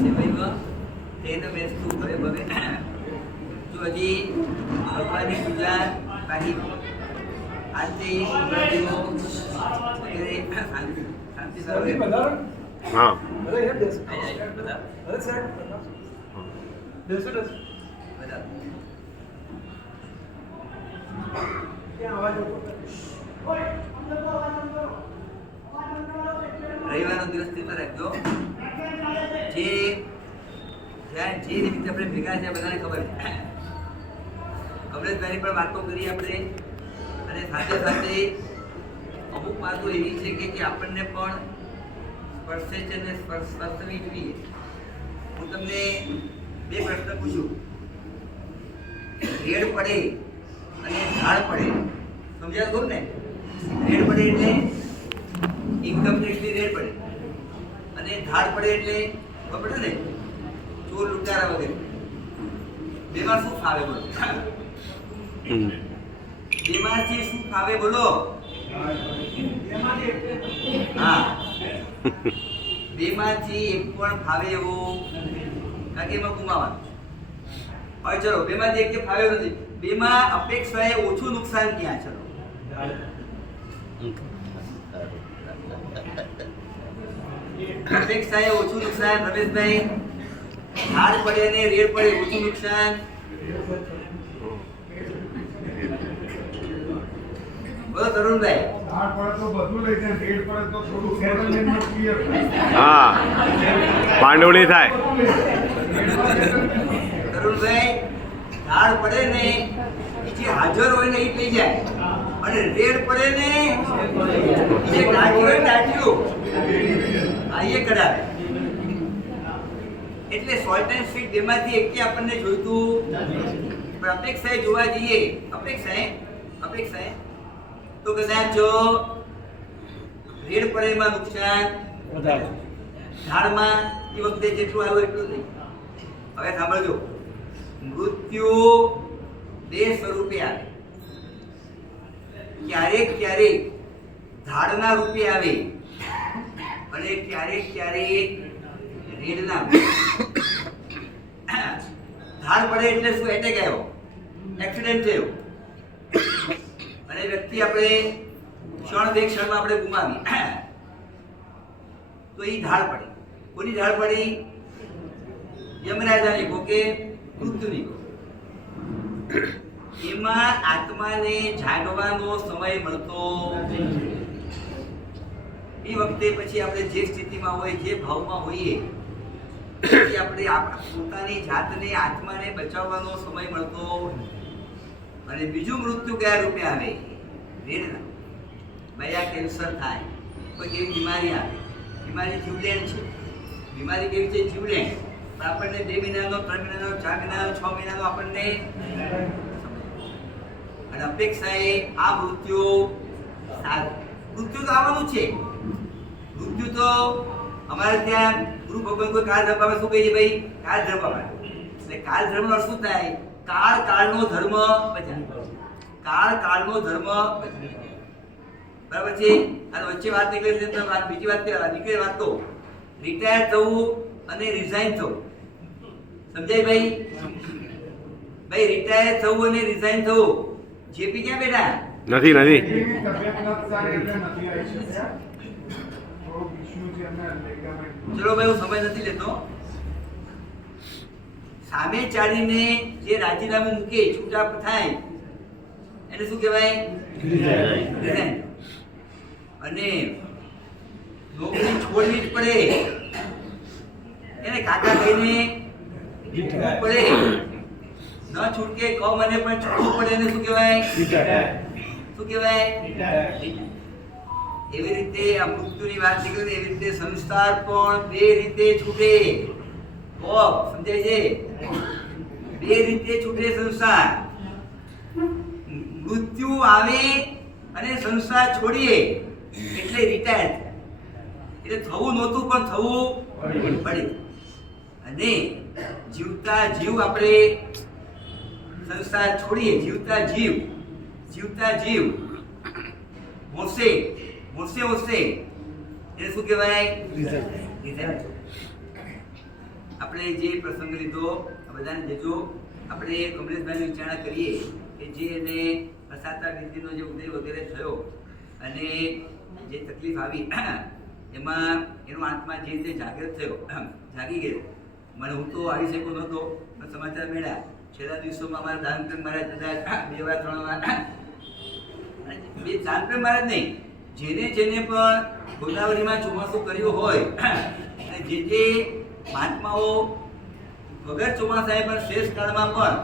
સેવૈવ તેન મેસ્તુ ભવે ભવે. જો હજી ભગવાનની પૂજા બાકી આજથી વગેરે શાંતિ સરોવર હા રવિવારનો દિવસ સ્થિત રાખજો. જે રીતે આપણે ભેગા છે બધાને ખબર છે. કમલેશભાઈની પણ વાતો કરી આપણે, અને સાથે સાથે અમુક વાતો એવી છે કે જે આપણને પણ સ્પર્શે છે અને સ્પર્શવી જોઈએ. હું તમને બે પ્રશ્ન પૂછું. રેડ પડે અને ઝાડ પડે, સમજ્યા ખરું ને? રેડ પડે એટલે ઇન્કમ્પ્લીટલી રેડ પડે, અને ધાડ પડે એટલે ખબર ને ચોર લૂંટારા વગેરે. બેમાં શું ફાવે બોલો? બેમાંથી શું ફાવે બોલો? હા, બેમાંથી એક પણ ફાવે એવું કારણ કે એમાં ગુમાવાનું. હવે ચલો, બેમાંથી એક ફાવે એવું નથી. બેમાં અપેક્ષાએ ઓછું નુકસાન ક્યાં? ચલો અપેક્ષાએ ઓછું નુકસાન. રમેશભાઈ, ઝાડ પડે ને રેડ પડે ઓછું નુકસાન. બોલો તરુણભાઈ. હા, માંડવણી થાય. તરુણભાઈ, ઝાડ પડે ને એ જે હાજર હોય ને એ લઈ જાય, અને રેડ પડે ને જે ડાટી હોય ડાટીઓ આઈએ કઢાવે. એટલે શોર્ટ એન્ડ સ્વીટ બેમાંથી એક આપણને જોઈતું. પણ અપેક્ષાએ જોવા જઈએ, અપેક્ષાએ તો કદાચ રેડ પડે એમાં નુકસાન વધારે, ઝાડમાં એ વખતે જેટલું આવ્યું એટલું નહીં. હવે સાંભળજો, મૃત્યુ બે સ્વરૂપે આવે. ક્યારેક ઝાડના રૂપે આવે, અને ક્યારેક રેડના. ઝાડ પડે એટલે શું? એટેક આવ્યો, એક્સિડન્ટ થયો, અને વ્યક્તિ આપણે બે ક્ષણમાં આપણે ગુમાવી, તો એ ઝાડ પડી. કોની ઝાડ પડી? યમરાજાની કહો કે મૃત્યુની કહો. એમાં આત્માને જાગવાનો સમય મળતો એ વખતે પછી આપણે જે સ્થિતિમાં હોય, જે ભાવમાં હોઈએ, આપણે પોતાની જાતને, આત્માને બચાવવાનો સમય મળતો. અને બીજું મૃત્યુ કયા રૂપે આવે? રેડના. ભાઈ આ કેન્સર થાય, કોઈ કેવી બીમારી આવે. બીમારી જીવલેણ છે. બીમારી કેવી છે? જીવલેણ. પણ આપણને 2 મહિનાનો, 3 મહિનાનો, 4 મહિનાનો, 6 મહિનાનો આપણને. અને અપેક્ષાએ આ મૃત્યુ તો આવવાનું છે. મૃત્યુ તો અમારે ત્યાં ગુરુ ભગવાન કોઈ કાળ ધર્મ શું કહે છે? ભાઈ કાળ ધર્મ. એટલે કાળ ધર્મનો શું થાય? કાળનો ધર્મ બચાવ. કાળનો ધર્મ બરાબર છે. અને વચ્ચે વાત નીકળી તો બીજી વાત નીકળી. વાત તો રિટાયર થવું અને રિઝાઇન થવું, સમજાય ભાઈ? રિટાયર થવું અને રિઝાઇન થવું. જેપી ક્યાં બેઠા? નથી ચલો ભાઈ, હું સમય નથી લેતો. સામે ચાલીને જે રાજીનામું મૂકે, છૂટા થાય, એને શું કહેવાય? રિઝાઇન. અને નોકરી છોડવી જ પડે એને કાકા કહીને પડે, ન છૂટકે ક મને પણ છૂટવું પડે, એને શું કહેવાય? શું કહેવાય? એવી રીતે આ મૃત્યુની વાત નીકળી, એવી રીતે સંસ્કાર પણ બે રીતે છૂટે. સમજાય છે? બે રીતે છૂટે સંસાર. મૃત્યુ આવે અને સંસાર છોડીએ એટલે રિટાયર થાય. એટલે થવું નહોતું પણ થવું પડ્યું. અને જીવતા જીવ આપણે સંસાર છોડીએ. જીવતા જીવ હોશે એને શું કહેવાય? આપણે જે પ્રસંગ લીધો બધાને દેજો. આપણે કમલેશભાઈની વિચારણા કરીએ કે જે એને ફસાતા વિધિનો જે ઉદય વગેરે થયો અને જે તકલીફ આવી એમાં એનો આત્મા જે રીતે જાગૃત થયો, જાગી ગયો. મને હું તો આવી શક્યો નહોતો, પણ સમાચાર મળ્યા છેલ્લા દિવસોમાં અમારા દાનપ્રેમ મહારાજ બધા 2 વાર 3 વાર બે દાનપ્રેમ મહારાજ નહીં, જેને પણ ગોદાવરીમાં ચોમાસું કર્યું હોય અને જે મહાત્માઓ વગર ચોમાસાએ પણ શ્રેષ્ઠ કાળમાં પણ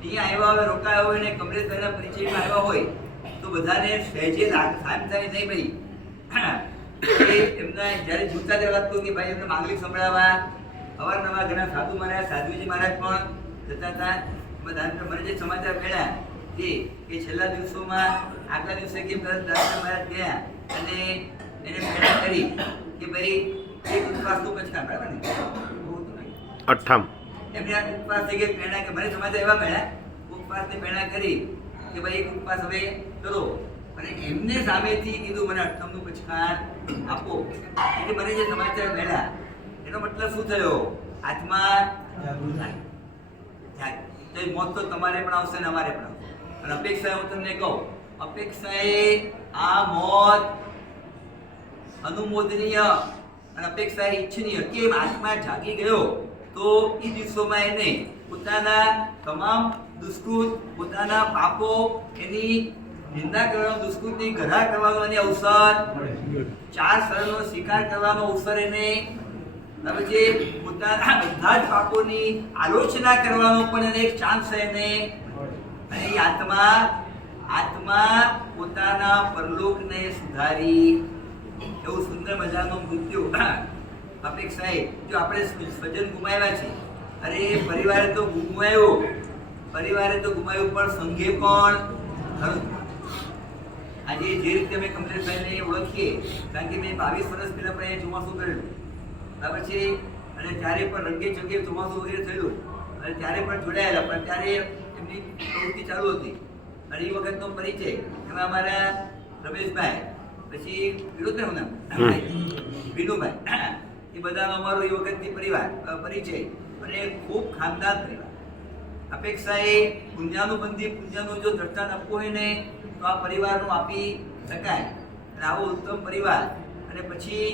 અહીંયા આવ્યા હોય, રોકાયા હોય ને કમલેશભાઈના પરિચયમાં આવ્યા હોય તો બધાને સહેજે શાંત થાય નહીં ભાઈ. એમના જ્યારે જૂતા જ વાત કહું કે ભાઈ એમને માંગલિક સંભળાવવા અવારનવાર ઘણા સાધુ મહારાજ, સાધુજી મહારાજ પણ જતા હતા. મને જે સમાચાર મળ્યા કે છેલ્લા દિવસોમાં આગલા દિવસે કેમ દાદા મહારાજ ગયા અને એને પ્રેરણા કરી કે ભાઈ એક ઉપવાસનું પચકા, બરાબર ને, અઠ્ઠમ એમને આ ઉપવાસ થઈ ગઈ પ્રેરણા કે મને સમાચાર એવા મળ્યા ઉપવાસની પ્રેરણા કરી કે ભાઈ એક ઉપવાસ હવે કરો અને એમને સામેથી કીધું મને અઠ્ઠમનું પચકાન આપો. એટલે મને જે સમાચાર મળ્યા એનો મતલબ શું થયો? આત્મા જાય. તો મોત તો તમારે પણ આવશે ને અમારે પણ આવશે. અને અપેક્ષા હું તમને કહું, અપેક્ષાએ આ મોત અનુમોદનીય અને અપેક્ષા ઈચ્છનીય. કેમ? આત્મા જાગી ગયો તો એ દિવસોમાં એને પોતાના તમામ દુષ્કૃત, પોતાના પાપો, એની નિંદા કરવાનો, દુષ્કૃતની ગઢા કરવાનો એને અવસર, 4 શરણનો સ્વીકાર કરવાનો અવસર એને, પછી પોતાના બધા જ પાપોની આલોચના કરવાનો પણ એને એક ચાન્સ એને. અને એ આત્મા પોતાના પરલોકને સુધારી એવું સુંદર મજાનું મૃત્યુ અપેક્ષાએ. જો આપણે સ્વજન ગુમાવ્યા છે, અરે પરિવારે તો ગુમાવ્યું પણ સંઘે પણ ખરું. આજે જે રીતે અમે કમલેશભાઈને ઓળખીએ, કારણ કે મેં 22 વર્ષ પહેલા પણ અહીંયા ચોમાસું કરેલું, બરાબર છે, અને ત્યારે પણ રંગે ચંગે ચોમાસું વગેરે થયેલું અને ત્યારે પણ જોડાયેલા, પણ ત્યારે એમની પ્રવૃત્તિ ચાલુ હતી. અને એ વખતનો પરિચય એમાં અમારા રમેશભાઈ, પછી વિનોદભાઈનું નામ વિનુભાઈ, એ બધાનો અમારો એ વખતની પરિચય અને ખૂબ ખાનદાન પરિવાર. અપેક્ષાએ પુણ્યનું જો દ્રષ્ટાંત આપવું હોય ને તો આ પરિવારનું આપી શકાય. અને આવો ઉત્તમ પરિવાર. અને પછી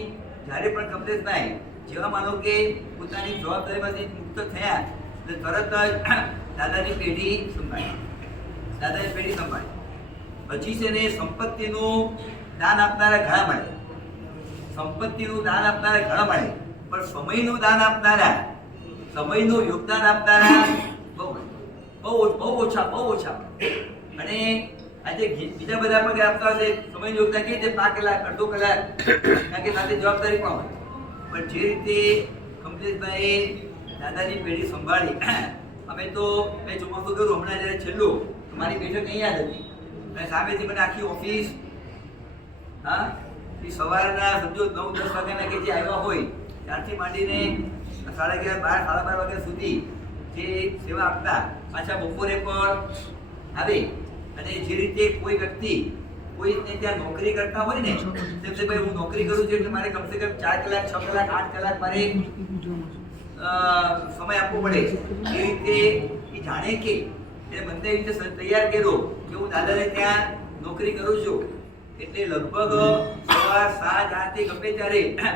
જ્યારે પણ કમલેશભાઈ જેવા માનો કે પોતાની જવાબદારીમાંથી મુક્ત થયા એટલે તરત જ દાદાની પેઢી સંભાળી. હજી છે ને સંપત્તિનું દાન આપનારા ઘણા મળે, પણ સમયનું દાન આપનારા, સમયનું યોગદાન આપનારા બહુ ઓછા. અને આજે બીજા બધા પણ આપતા હશે સમયનું યોગદાન કેવી રીતે 5 કલાક, અડધો કલાક, કારણ કે સાથે જવાબદારી પણ હોય. પણ જે રીતે કમલેશભાઈએ દાદાની પેઢી સંભાળી, અમે તો મેં ચોમાસું કર્યું હમણાં જ્યારે છેલ્લું, મારી બેઠક અહીંયા જ હતી અને સામેથી મને આખી ઓફિસ, એ સવારના સમજો 9-10 વાગ્યાના કે જે આવ્યા હોય ત્યારથી માંડીને 11:30, 12 વાગ્યા સુધી જે સેવા આપતા, પાછા બપોરે પણ આવે. અને જે રીતે કોઈ વ્યક્તિ કોઈને ત્યાં નોકરી કરતા હોય ને, તેમ ભાઈ હું નોકરી કરું છું એટલે મારે કમસે કમ 4 કલાક, 6 કલાક, 8 કલાક મારે સમય આપવો પડે. એ રીતે એ જાણે કે એને મને રીતે તૈયાર કર્યો કે હું દાદાને ત્યાં નોકરી કરું છું, એટલે લગભગ સવાર 7, 8 ગમે ત્યારે આ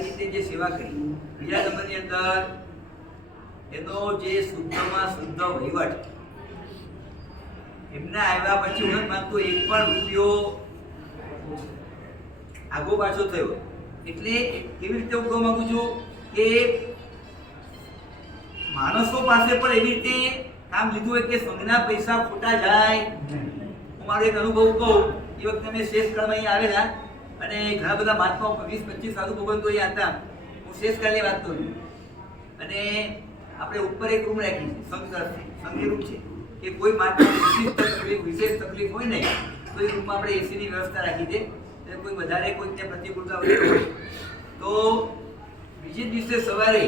રીતે જે સેવા કરી. બીજા નંબરની અંદર એનો જે શુદ્ધમાં શુદ્ધ વહીવટ, એમના આવ્યા પછી હું માનતો 1 પણ રૂપિયો આગો પાછો થયો. એટલે કેવી રીતે હું કહેવા માંગુ છું કે માણસો પાસે પણ એવી રીતે કામ લીધું હોય કે સંઘના પૈસા ખોટા જાય. હું મારો એક અનુભવ કહું. એ વખતે અમે શેષકાળમાં અહીંયા આવેલા અને ઘણા બધા મહાત્માઓ 20-25 સાધુ ભગવંતો અહીંયા હતા. હું શેષકાળની વાત કરું અને આપણે ઉપર એક રૂમ રાખી છે, સંઘની રૂમ છે કે કોઈ મહાત્માને વિશેષ તકલીફ હોય ને તો એ રૂમમાં આપણે એસીની વ્યવસ્થા રાખી છે. કોઈ વધારે કોઈને પ્રતિકૂળતા હોય તો બીજે દિવસે સવારે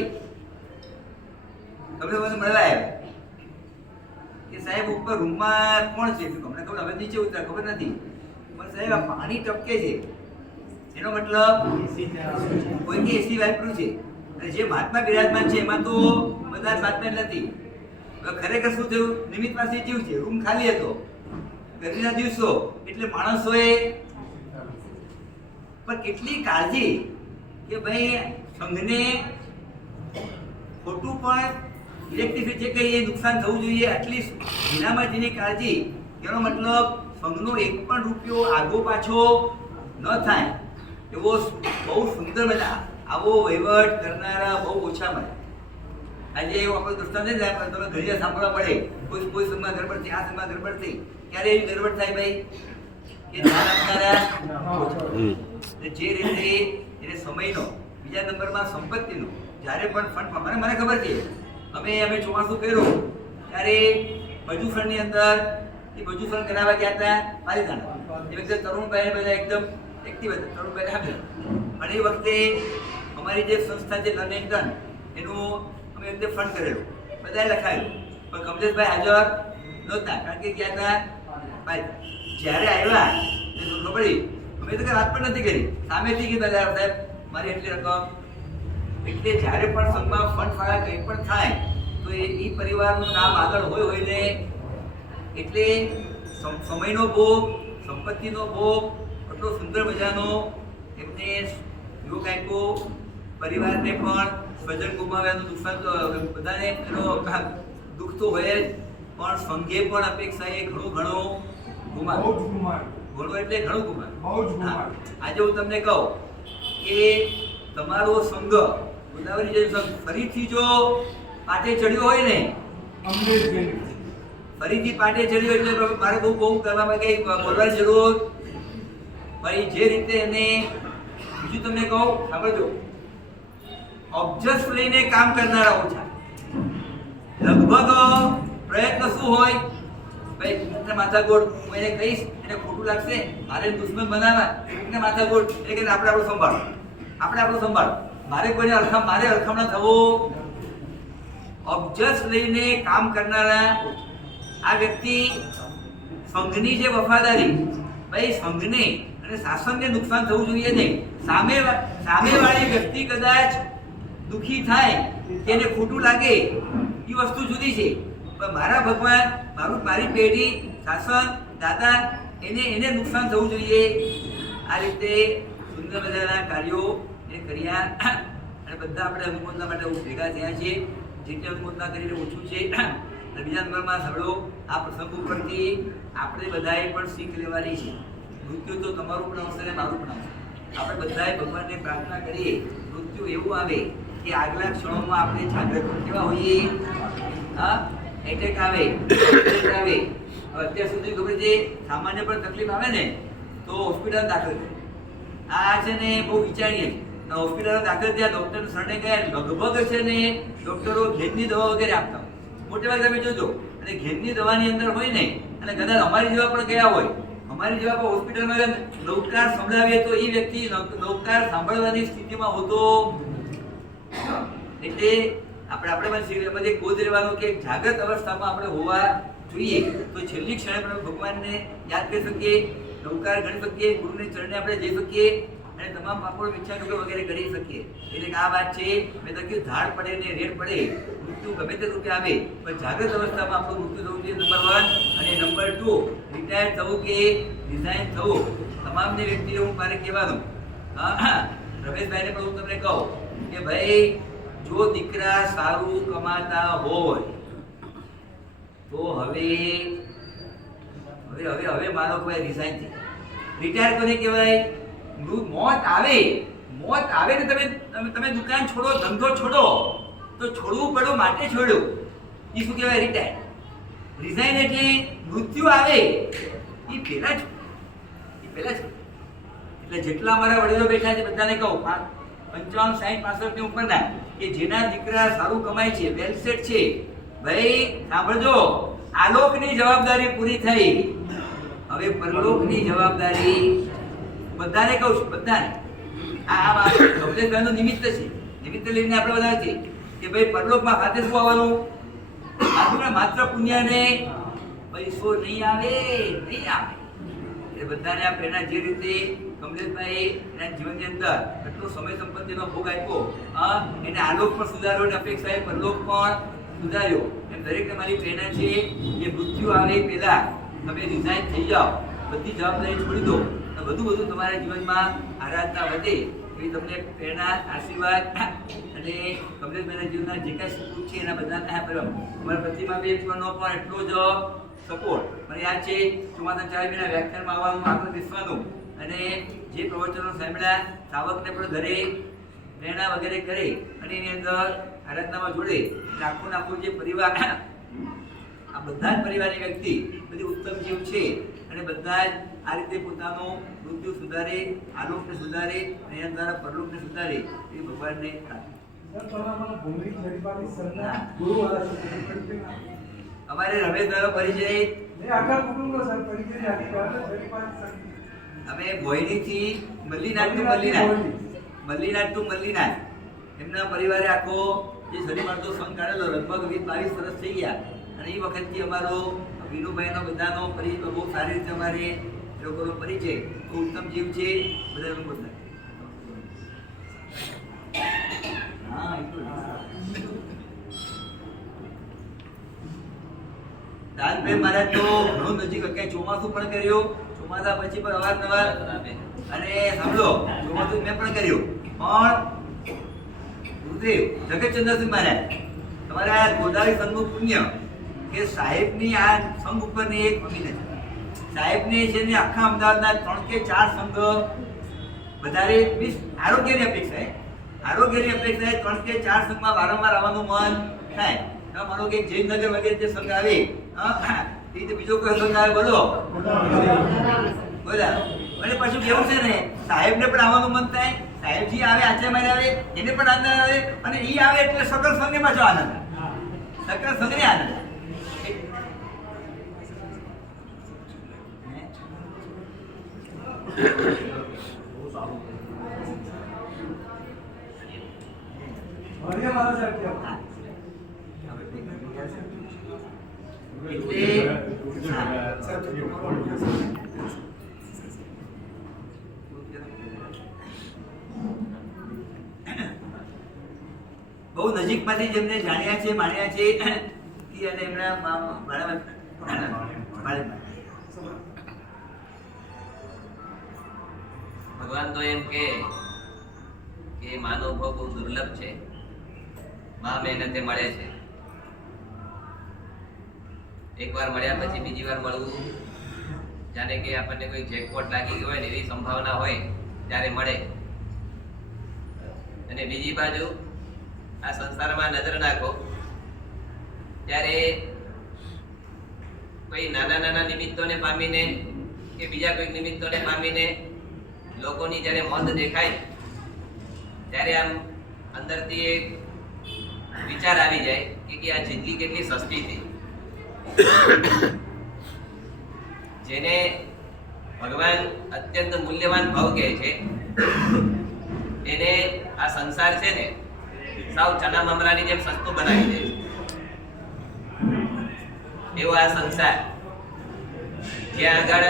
તમને મને મળવા આવ્યા કે સાહેબ ઉપર રૂમમાં કોણ છે? તમને ખબર, હવે નીચે ઉતરા ખબર નથી. પણ સાહેબ આ પાણી ટપકે છે, એનો મતલબ કોઈ કે એસી વાપર્યું છે. અને જે મહાત્મા બિરાજમાન છે એમાં તો બધા જ મહાત્મા નથી. ખરેખર શું થયું, નિમિત્તવાસી જીવ છે, રૂમ ખાલી હતો ગરમીના દિવસો, એટલે માણસોએ પણ કેટલી કાળજી કે ભાઈ સંઘને ખોટું પણ ઇલેક્ટ્રિસિટી જે કંઈ નુકસાન થવું જોઈએ આટલી વિનામાં જેની કાળજી, એનો મતલબ સંઘનો એક પણ રૂપિયો આગો પાછો ન થાય એવો બહુ સુંદર બધા આવો વહીવટ કરનારા બહુ ઓછા મળે. આજે એવું આપણે દૃષ્ટાંત નહીં થાય, તમે ઘડીએ સાંભળવા પડે કોઈ સંઘમાં ગડબડ થઈ, આ સંઘમાં ગડબડ થઈ. ક્યારે એવી ગડબડ થાય ભાઈ કે ધ્યાન આપનારા ઓછા. જે રીતે એને સમયનો, બીજા નંબરમાં સંપત્તિનો, જ્યારે પણ ફંડ મને ખબર છે, અમે ચોમાસું કર્યું ત્યારે મજુફળની અંદર એ મજુફળ કરાવવા ગયા હતા પાલીતાણા. એ વખતે તરુણભાઈ બધા એકદમ એક્ટિવ હતા, તરુણભાઈ હાજર. અને એ વખતે અમારી જે સંસ્થા છે લર્ન એન્ડ ડન એનું અમે વખતે ફંડ કરેલું, બધાએ લખાયું, પણ કમલેશભાઈ હાજર નહોતા કારણ કે ગયા હતા પાલીતાણા. જ્યારે આવ્યા ખબર પડી, અમે તો કઈ વાત પણ નથી કરી, સામેથી કીધું સાહેબ મારી એટલી રકમ. એટલે જ્યારે પણ સંઘમાં ફંડ ફાળા કંઈ પણ થાય તો એ પરિવારનું નામ આગળ હોય ને, એટલે સમયનો ભોગ, સંપત્તિનો ભોગ, એટલો સુંદર મજાનો એમને યોગાયકો પરિવારને પણ સ્વજન ગુમાવ્યાનું નુકસાન બધાને એનો દુઃખ તો હોય જ, પણ સંઘે પણ અપેક્ષાએ ઘણું ઘણું એટલે ઘણું ગુમાવ્યું. આજે હું તમને કહું કે તમારો સંઘ ગોદાવરી જે સંઘ ફરીથી જો પાટે ચડ્યો હોય ને, ફરીથી પાટે ચડ્યો એટલે મારે બહુ કરવામાં કઈ બોલવાની જરૂર. ભાઈ જે રીતે એને બીજું તમને કહું સાંભળજો, ઓબ્જેક્ટ લઈને કામ કરનારા ઓછા. લગભગ પ્રયત્ન શું હોય ભાઈ, માથાગોળ હું એને કહીશ, એને ખોટું લાગશે, મારે દુશ્મન બનાવવા, એને માથાગોળ એટલે કે આપણે આપણું સંભાળ, મારે કોઈને અરખામણા થવો. ઓબ્જેક્ટ લઈને કામ કરનારા આ વ્યક્તિ સંઘની જે વફાદારી, ભાઈ સંઘને અને શાસનને નુકસાન થવું જોઈએ નહીં. સામેવાળી વ્યક્તિ કદાચ દુઃખી થાય કે એને ખોટું લાગે એ વસ્તુ જુદી છે, પણ મારા ભગવાન, મારી પેઢી, શાસન, દાદા એને નુકસાન થવું જોઈએ. આ રીતે સુંદર મજાના કાર્યો એ કર્યા અને બધા આપણે અનુમોદના માટે ભેગા થયા છીએ. જેટલી અનુમોદના કરીને ઓછું છે. અને બીજા નંબરમાં સાંભળો, આ પ્રસંગ ઉપરથી આપણે બધાએ પણ શીખ લેવાની છે. મૃત્યુ તો તમારું પણ આવશે ને મારું પણ આવશે. આપણે બધાએ ભગવાનને પ્રાર્થના કરીએ મૃત્યુ એવું આવે કે આગલા ક્ષણોમાં આપણે જાગૃત કેવા હોઈએ. હા, એટેક આવે. અત્યાર સુધી ખબર છે સામાન્ય પણ તકલીફ આવે ને તો હોસ્પિટલ દાખલ કરે. આ છે ને બહુ વિચારીએ હોસ્પિટલ દાખલ થયા, ડોક્ટર શરણે ગયા, લગભગ છે ને ડોક્ટરો ઘેનની દવા વગેરે આપતા હોય મોટે ભાગે તમે જોજો. અને ઘેનની દવાની અંદર હોય ને, અને કદાચ અમારી જેવા પણ ગયા હોય, અમારી જેવા પણ હોસ્પિટલમાં નવકાર સંભળાવીએ તો એ વ્યક્તિ નવકાર સાંભળવાની સ્થિતિમાં હોતો. એટલે આપણે પણ બોધ રહેવાનું કે જાગૃત અવસ્થામાં આપણે હોવા જોઈએ. તો છેલ્લી ક્ષણે આપણે ભગવાનને યાદ કરી શકીએ, નવકાર ગણી શકીએ, ગુરુને ચરણે આપણે જઈ શકીએ અને તમામ પાપો વિચાર વગેરે કરી શકીએ. એટલે આ વાત છે. મેં તો કહ્યું ધાડ પડે ને રેડ પડે, મૃત્યુ ગમે તે રૂપે આવે, પણ જાગૃત અવસ્થામાં આપણું મૃત્યુ થવું જોઈએ નંબર 1. અને નંબર 2 રિટાયર થવું કે રિઝાઇન થવું, તમામને વ્યક્તિઓ હું મારે કહેવાનું. રમેશભાઈને પણ હું તમને કહું કે ભાઈ જો દીકરા સારું કમાતા હોય તો હવે મારો કોઈ રિઝાઇન થઈ, રિટાયર કોને કહેવાય? મોત આવે ને તમે દુકાન છોડો, ધંધો છોડો તો છોડવું પડો માટે છોડ્યો, એ શું કહેવાય? રિટાયર. રિઝાઇન એટલે મૃત્યુ આવે એ પહેલા જ. એટલે જેટલા અમારા વડીલો બેઠા છે બધાને કહું 55, 60, 65 ની ઉપરના કે જેના દીકરા સારું કમાય છે, વેલ સેટ છે, ભાઈ સાંભળજો, આલોકની જવાબદારી પૂરી થઈ, હવે પરલોકની જવાબદારી બધાને કહું છું, બધાને. આ કમલેશભાઈનું નિમિત્ત છે, નિમિત્ત લઈને આપણે બધા છે કે ભાઈ પરલોકમાં ખાતે શું આવવાનું? માત્ર પુણ્યને પૈસો નહીં આવે. એટલે બધાને આ પ્રેરણા જે રીતે કમલેશભાઈ એના જીવનની અંદર એટલો સમય સંપત્તિનો ભોગ આપ્યો, એને આલોક પણ સુધાર્યો અને અપેક્ષાએ પરલોક પણ સુધાર્યો. એમ દરેકને મારી પ્રેરણા છે કે મૃત્યુ આવે પહેલા તમે રિઝાઇન થઈ જાઓ, બધી જવાબદારી છોડી દો, વધુ તમારા જીવનમાં આરાધના વધે એવી તમને પ્રેરણા, આશીર્વાદ અને કમલેશભાઈના જીવનના જે કાંઈ સુખ છે એના બધા અમારા પ્રતિમા બેનો પણ એટલો જ સપોર્ટ. મને યાદ છે ચોમાસા 4 મહિના વ્યાખ્યાનમાં આવવાનું, આગળ બેસવાનું અને જે પ્રવચનો સાંભળ્યા સાવકને પણ ઘરે પ્રેરણા વગેરે કરે અને એની અંદર આરાધનામાં જોડે. આખું જે પરિવાર, આ બધા જ પરિવારની વ્યક્તિ બધી ઉત્તમ જીવ છે અને બધા જ આ રીતે પોતાનું મૃત્યુ સુધારે, આલોકને સુધારે અને એના દ્વારા પરલોકને સુધારે એ ભગવાનને અમારે રમેશભાઈનો પરિચય અમે ભોયણીથી મલ્લીનાથ ટુ મલ્લીનાથ એમના પરિવારે આખો જે શનિ મારતો સંઘ કાઢેલો લગભગ 20-22 વર્ષ થઈ ગયા અને એ વખતથી અમારો વિનુભાઈનો બધાનો પરિચય બહુ સારી રીતે અમારે લોકોનો પરિચય બહુ ઉત્તમ જીવ છે બધાનો બધા. દાનભાઈ મહારાજ તો ઘણું નજીક ક્યાંય ચોમાસું પણ કર્યું, ચોમાસા પછી પણ અવારનવાર અને સાંભળો ચોમાસું મેં પણ કર્યું. પણ ગુરુદેવ જગતચંદ્રસિંહ મહારાજ તમારા ગોદાવરી સંઘનું પુણ્ય કે સાહેબની આ સંઘ ઉપરની એક અમીન છે. સાહેબને છે ને આખા અમદાવાદના 3 કે 4 સંઘ વધારે આરોગ્યની અપેક્ષાએ 3 કે 4 સંઘમાં વારંવાર આવવાનું મન થાય. માનો કે જયનગર વગેરે જે સંઘ આવે એ બીજો કોઈ સંઘ આવે બોલો અને પછી કેવું છે ને સાહેબને પણ આવવાનું મન થાય, સાહેબજી આવે, આચાર્ય આવે એને પણ આનંદ આવે અને એ આવે એટલે સકલ સંઘને પાછો આનંદ, સકલ સંઘને આનંદ. બહુ નજીકમાંથી જેમને જાણ્યા છે, માણ્યા છે અને એમના ભગવાન તો એમ કે માનવ ભોગ બહુ દુર્લભ છે, મહા મહેનતે મળે છે. એકવાર મળ્યા પછી બીજી વાર મળવું જાણે કે આપણને કોઈ જેકપોટ લાગી ગયો હોય ને એવી સંભાવના હોય ત્યારે મળે. અને બીજી બાજુ આ સંસારમાં નજર નાખો ત્યારે કોઈ નાના નિમિત્તોને પામીને કે બીજા કોઈક નિમિત્તોને પામીને લોકોની જ્યારે મોત દેખાય ત્યારે આમ અંદરથી એક વિચાર આવી જાય કે આ જિંદગી કેટલી સસ્તી છે. જેને ભગવાન અત્યંત મૂલ્યવાન ભાવ કહે છે એને આ સંસાર છે ને સાવ ચના મમરાની જેમ સસ્તું બનાવી દે છે. એવો આ સંસાર જ્યાં આગળ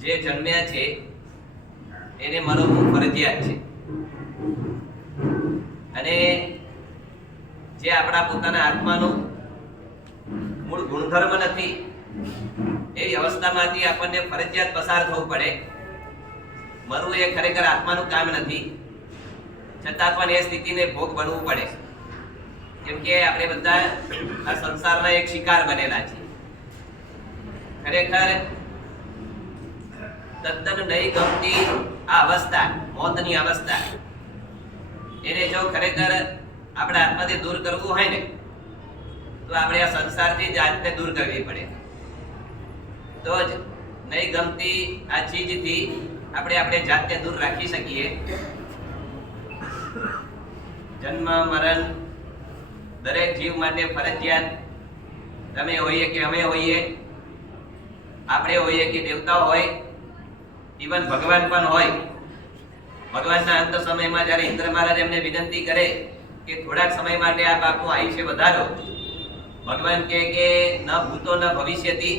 જે જન્મ્યા છે એને મરવું ફરજિયાત છે અને જે આપણા પોતાના આત્માનું મૂળ ગુણધર્મ નથી એવી અવસ્થામાંથી આપણને ફરજિયાત પસાર થવું પડે. મરવું એ ખરેખર આત્માનું કામ નથી, છતાં પણ એ સ્થિતિને ભોગ બનવું પડે. કેમ કે આપણે બધા આ સંસારના એક શિકાર બનેલા છે. ખરેખર તદ્દન નહીં ગમતી આ અવસ્થા, મોતની અવસ્થા, એને જો ખરેખર આપણા આત્માથી દૂર કરવું હોય ને તો આપણે આ સંસારથી જાતને દૂર કરવી પડે. તો જ નહીં ગમતી આ ચીજથી આપણે જાતને દૂર રાખી શકીએ. જન્મ મરણ દરેક જીવ માટે ફરજિયાત. તમે હોઈએ કે અમે હોઈએ, આપણે હોઈએ કે દેવતાઓ હોય, ઇવન ભગવાન પણ હોય. ભગવાનના અંત સમયમાં જ્યારે ઇન્દ્ર મહારાજ એમને વિનંતી કરે કે થોડાક સમય માટે આપ આપનું આયુષ્ય વધારો, ભગવાન કહે કે ન ભૂતો ન ભવિષ્યતિ,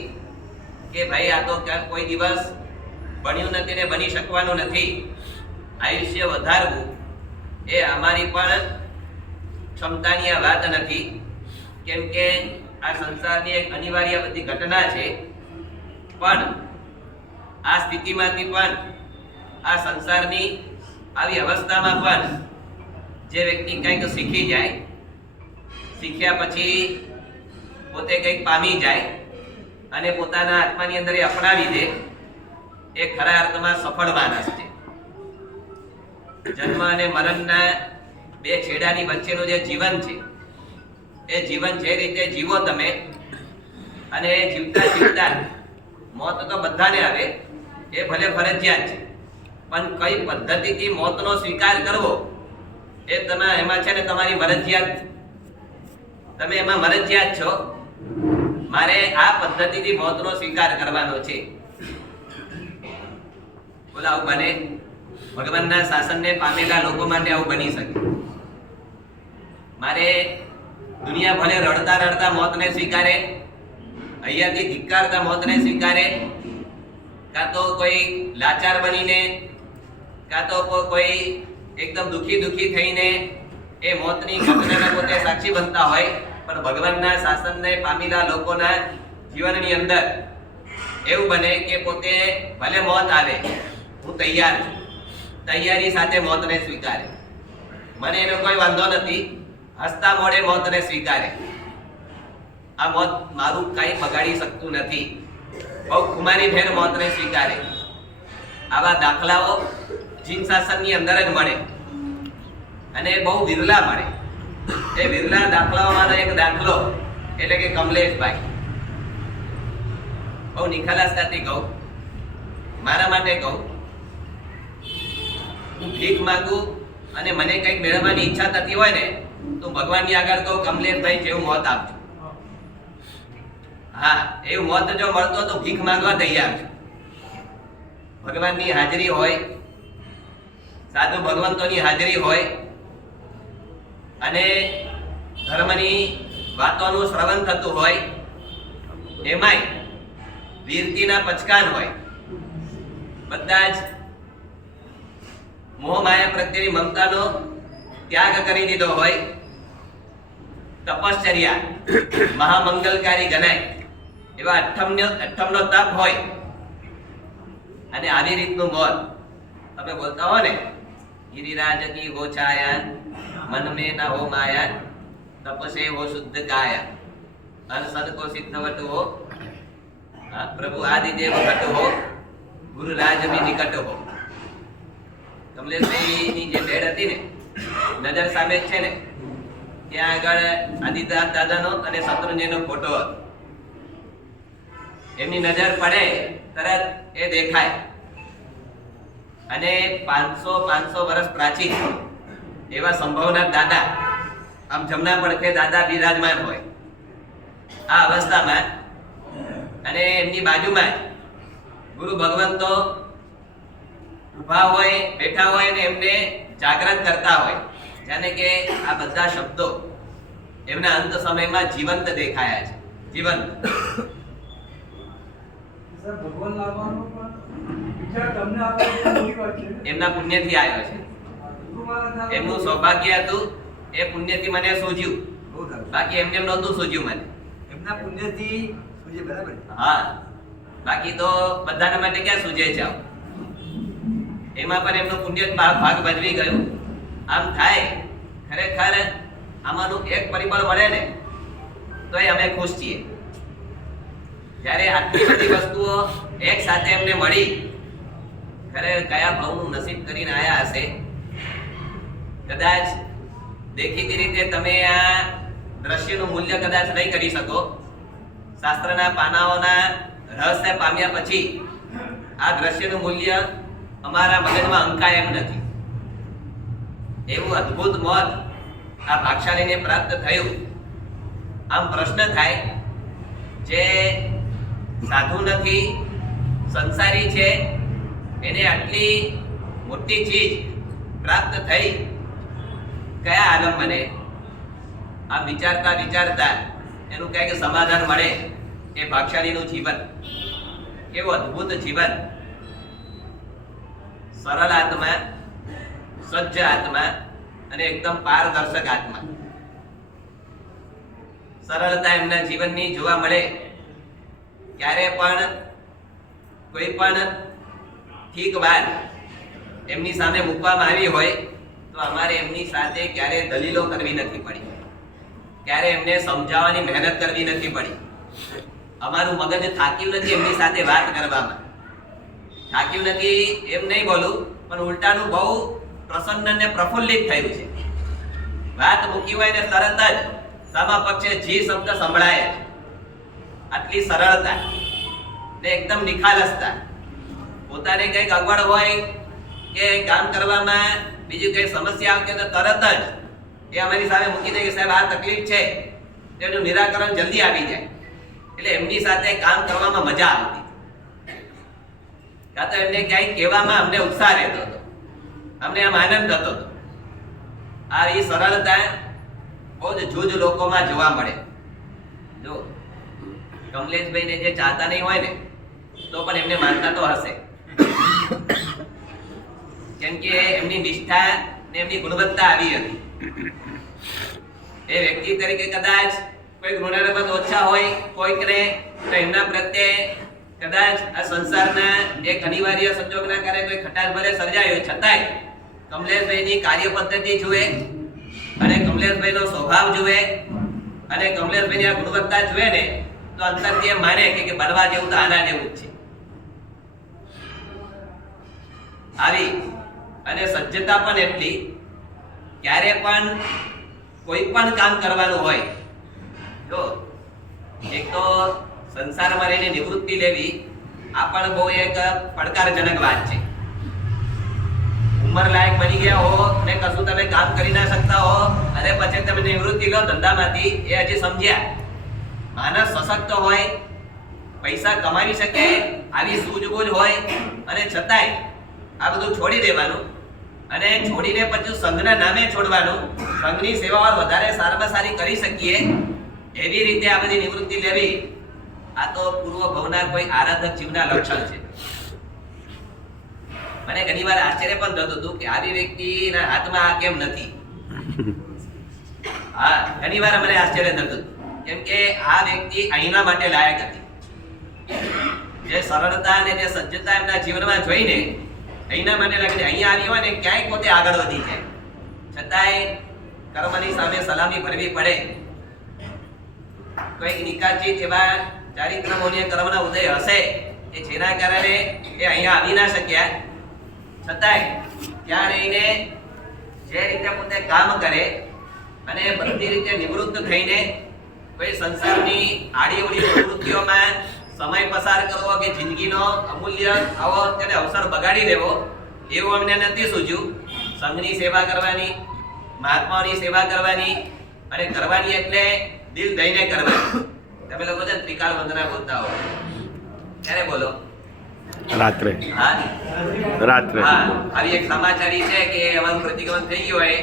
કે ભાઈ આ તો કોઈ દિવસ બન્યું નથી ને બની શકવાનું નથી. આયુષ્ય વધારવું એ અમારી પણ ક્ષમતાની આ વાત નથી, કેમ કે આ સંસારની એક અનિવાર્ય બધી ઘટના છે. પણ આ સ્થિતિમાંથી પણ, આ સંસારની આવી અવસ્થામાં પણ જે વ્યક્તિ કંઈક શીખી જાય, શીખ્યા પછી પોતે કંઈક પામી જાય અને પોતાના આત્માની અંદર એ અપનાવી દે, એ ખરા અર્થમાં સફળ માણસ છે. જન્મ અને મરણના બે છેડાની વચ્ચેનું જે જીવન છે, એ જીવન જે રીતે જીવો તમે, અને જીવતા જીવતા મોત તો બધાને આવે, એ ભલે ફરજિયાત છે, પણ કઈ પદ્ધતિથી મોતનો સ્વીકાર કરવો એ તમે એમાં છે ને તમારી મરજિયાત, તમે એમાં મરજિયાત છો. મારે આ પદ્ધતિથી મોતનો સ્વીકાર કરવાનો છે. બોલો આવું બને? ભગવાનના શાસનને પામેલા લોકો માટે આવું બની શકે? મારે દુનિયા ભલે રડતા રડતા મોતને સ્વીકારે, અહીંયાથી ધિક્કારતા મોતને સ્વીકારે, કાં તો કોઈ લાચાર બનીને, કાં તો કોઈ એકદમ દુખી થઈને એ મોતની ઘટનાના પોતે સાક્ષી બનતા હોય, પણ ભગવાનના શાસનને પામેલા લોકોના જીવનની અંદર એવું બને કે પોતે ભલે મોત આવે, હું તૈયાર છું, તૈયારી સાથે મોતને સ્વીકારે. મને એનો કોઈ વાંધો નથી, હસતા મોઢે મોતને સ્વીકારે. આ મોત મારું કંઈ બગાડી શકતું નથી, બહુ ખુમારી ભેર મોતને સ્વીકારે. આવા દાખલાઓ જીન શાસનની અંદર જ મળે, અને બહુ વિરલા મળે. એ વિરલા દાખલાઓમાંનો એક દાખલો એટલે કે કમલેશભાઈ. બહુ નિખાલસતાથી કહું, મારા માટે કહું, હું ભીખ માંગુ અને મને કંઈક મેળવવાની ઈચ્છા થતી હોય ને, તો ભગવાનની આગળ કહું, કમલેશભાઈ જેવું મોત આપજો. હા, એવું મોત જો મળતો તો ભીખ માંગવા તૈયાર છું. ભગવાનની હાજરી હોય, સાધુ ભગવંતોની હાજરી હોય, અને ધર્મની વાતોનું શ્રવણ થતું હોય, એમાંય વીરતીના પચકાન હોય, બધા જ મોહ માયા પ્રત્યેની મમતાનો ત્યાગ કરી દીધો હોય, તપશ્ચર્યા મહામંગલકારી ગણાય એવા અઠ્ઠમનો તપ હોય, અને આવી રીતનું મોત તમે બોલતા હો ને, ગિરિરાજ કી હો છાયા, મન में न हो माया, तपसे हो शुद्ध काया, अनसन को सिद्धवट हो, प्रभु आदिदेव घट हो, गुरु राज में निकट हो. કમલેશભાઈની જે ભેડ હતી ને, નજર સામે જ છે ને, ત્યાં આગળ આદિદાસ દાદાનો અને શત્રુંજયનો ફોટો હતો. એમની નજર પડે તરત એ દેખાય, અને 500 વર્ષ પ્રાચીન એવા સંભવના દાદા, આમ જમણા પડખે દાદા બિરાજમાન હોય આ અવસ્થામાં, અને એમની બાજુમાં ગુરુ ભગવંતો ઉભા હોય, બેઠા હોય, ને એમને જાગૃત કરતા હોય, જાણે કે આ બધા શબ્દો એમના અંત સમયમાં જીવંત દેખાયા છે. જીવંત એમના પુણ્યથી આવ્યો છે. એમનું સૌભાગ્ય હતું, એ પુણ્યથી મને સૂજ્યું, બાકી એમને નહોતું સૂજ્યું મને. એમના પુણ્યથી સૂજે, બરાબર? હા, બાકી તો બધાના માટે ક્યાં સૂજે છે? એમાં પણ એમનું પુણ્ય ભાગ ભજવી ગયું. આમ થાય ખરેખર આમાંનું એક પરિબળ મળે ને તો અમે ખુશ છીએ. જ્યારે આટલી બધી વસ્તુઓ એક સાથે એમને મળી, ખરે કયા ભાવનું નસીબ કરીને આયા હશે. કદાચ દેખીતી રીતે તમે આ દ્રશ્યનું મૂલ્ય કદાચ નહીં કરી શકો. શાસ્ત્રના પાનાઓના રહસ્ય પામ્યા પછી આ દ્રશ્યનું મૂલ્ય અમારા મગજમાં અંકાય એમ નથી. એવું અદ્ભુત મોત આ ભાગશાળીને પ્રાપ્ત થયું. આમ પ્રશ્ન થાય, જે સાધુ નથી, સંસારી છે, એને આટલી મોટી ચીજ પ્રાપ્ત થઈ, કયા આલમ બને? આ વિચારતા વિચારતા એનું કંઈક સમાધાન મળે. એ ભાગશાળીનું જીવન કેવું અદ્ભુત જીવન! સરળ આત્મા, સજ્જ આત્મા અને એકદમ પારદર્શક આત્મા. સરળતા એમના જીવનની જોવા મળે. ક્યારે પણ કોઈ પણ ઠીક વાત એમની સામે મૂકવામાં આવી હોય તો અમારે એમની સાથે ક્યારે દલીલો કરવી નથી પડી, ક્યારે એમને સમજાવવાની મહેનત કરવી નથી પડી. અમારું મગજ થાક્યું નથી એમની સાથે વાત કરવામાં. થાક્યું નથી એમ નહીં બોલું, પણ ઉલટાનું બહુ પ્રસન્ન અને પ્રફુલ્લિત થયું છે. વાત મૂકી હોય ને તરત જ સામા પક્ષે જી શબ્દ સંભળાય. આટલી સરળતા ને એકદમ નિખાલસતા. પોતાને કંઈક અગવડ હોય કે કામ કરવામાં બીજી કઈ સમસ્યા આવતી તો તરત જ એ અમારી સામે મૂકી દે કે સાહેબ આ તકલીફ છે, તેનું નિરાકરણ જલ્દી આવી જાય. એટલે એમની સાથે કામ કરવામાં મજા આવતી. કાં તો એમને ક્યાંય કહેવામાં અમને ઉત્સાહ રહેતો હતો, અમને આમ આનંદ થતો હતો. આવી સરળતા બહુ જ જૂજ લોકોમાં જોવા મળે. જો કમલેશભાઈને જે ચાહતા નહીં હોય ને તો પણ એમને માનતા તો હશે, કેમ કે એમની નિષ્ઠા ને એમની ગુણવત્તા આવી હતી. એ વ્યક્તિ તરીકે કદાચ કોઈ ગુણવત્તા ઓછા હોય કોઈકને તો એમના પ્રત્યે કદાચ આ સંસારના એક અનિવાર્ય સંજોગના કારણે કોઈ ખટાશ ભલે સર્જાય હોય, છતાંય કમલેશભાઈની કાર્ય પદ્ધતિ જુએ અને કમલેશભાઈનો સ્વભાવ જુએ અને કમલેશભાઈની આ ગુણવત્તા જુએ ને તો અંતરથી એમ માને કે બનવા જેવું તો આના જેવું જ છે. આવી અને સજ્જતા પણ એટલી. ક્યારે પણ કોઈ પણ કામ કરવાનું હોય, જો એક તો સંસારમાં રહીને નિવૃત્તિ લેવી આ પણ બહુ એક પડકારજનક વાત છે. ઉંમર લાયક બની ગયા હો ને કશું તમે કામ કરી ના શકતા હો અને પછી તમે નિવૃત્તિ લો ધંધામાંથી, એ હજી સમજ્યા. માણસ સશક્ત હોય, પૈસા કમાવી શકે આવી સૂઝબૂઝ હોય અને છતાંય આ બધું છોડી દેવાનું અને છોડીને પછી સંઘના નામે છોડવાનું. સંઘની સેવાઓ વધારે સારામાં સારી કરી શકીએ એવી રીતે આ બધી નિવૃત્તિ લેવી, આ તો પૂર્વ ભવના કોઈ આરાધક જીવના લક્ષણ છે. મને ઘણીવાર આશ્ચર્ય પણ થતું હતું કે આવી વ્યક્તિના હાથમાં આ કેમ નથી. હા, ઘણીવાર મને આશ્ચર્ય થતું હતું, કેમ કે આ વ્યક્તિ અહીંના માટે લાયક હતી. જે સરળતા અને જે સજ્જતા એમના જીવનમાં જોઈને અહીંના માટે લાગે અહીંયા આવી હોય ને ક્યાંય પોતે આગળ વધી જાય, છતાંય કર્મની સામે સલામી ભરવી પડે. કોઈક નિકાચિત એવા ચારિત્રમોની કર્મના ઉદય હશે કે જેના કારણે એ અહીંયા આવી ના શક્યા, છતાંય ત્યાં રહીને જે રીતે પોતે કામ કરે અને બધી રીતે નિવૃત્ત થઈને કોઈ સંસારની આડીઅવળી પ્રવૃત્તિઓમાં સમય પસાર કરવો કે જિંદગીનો અમૂલ્ય આવો તેને અવસર બગાડી દેવો એવું અમને નથી સૂઝ્યું. સંઘની સેવા કરવાની, મહાત્માઓની સેવા કરવાની અને કરવાની એટલે દિલ દઈને કરવાની. તમે લોકો છે ત્રિકાળ વંદના બોલતા હો, ક્યારે બોલો? રાત્રે. હા, રાત્રે. હા. આવી એક સમાચારી છે કે અમારું પ્રતિક્રમણ થઈ ગયું હોય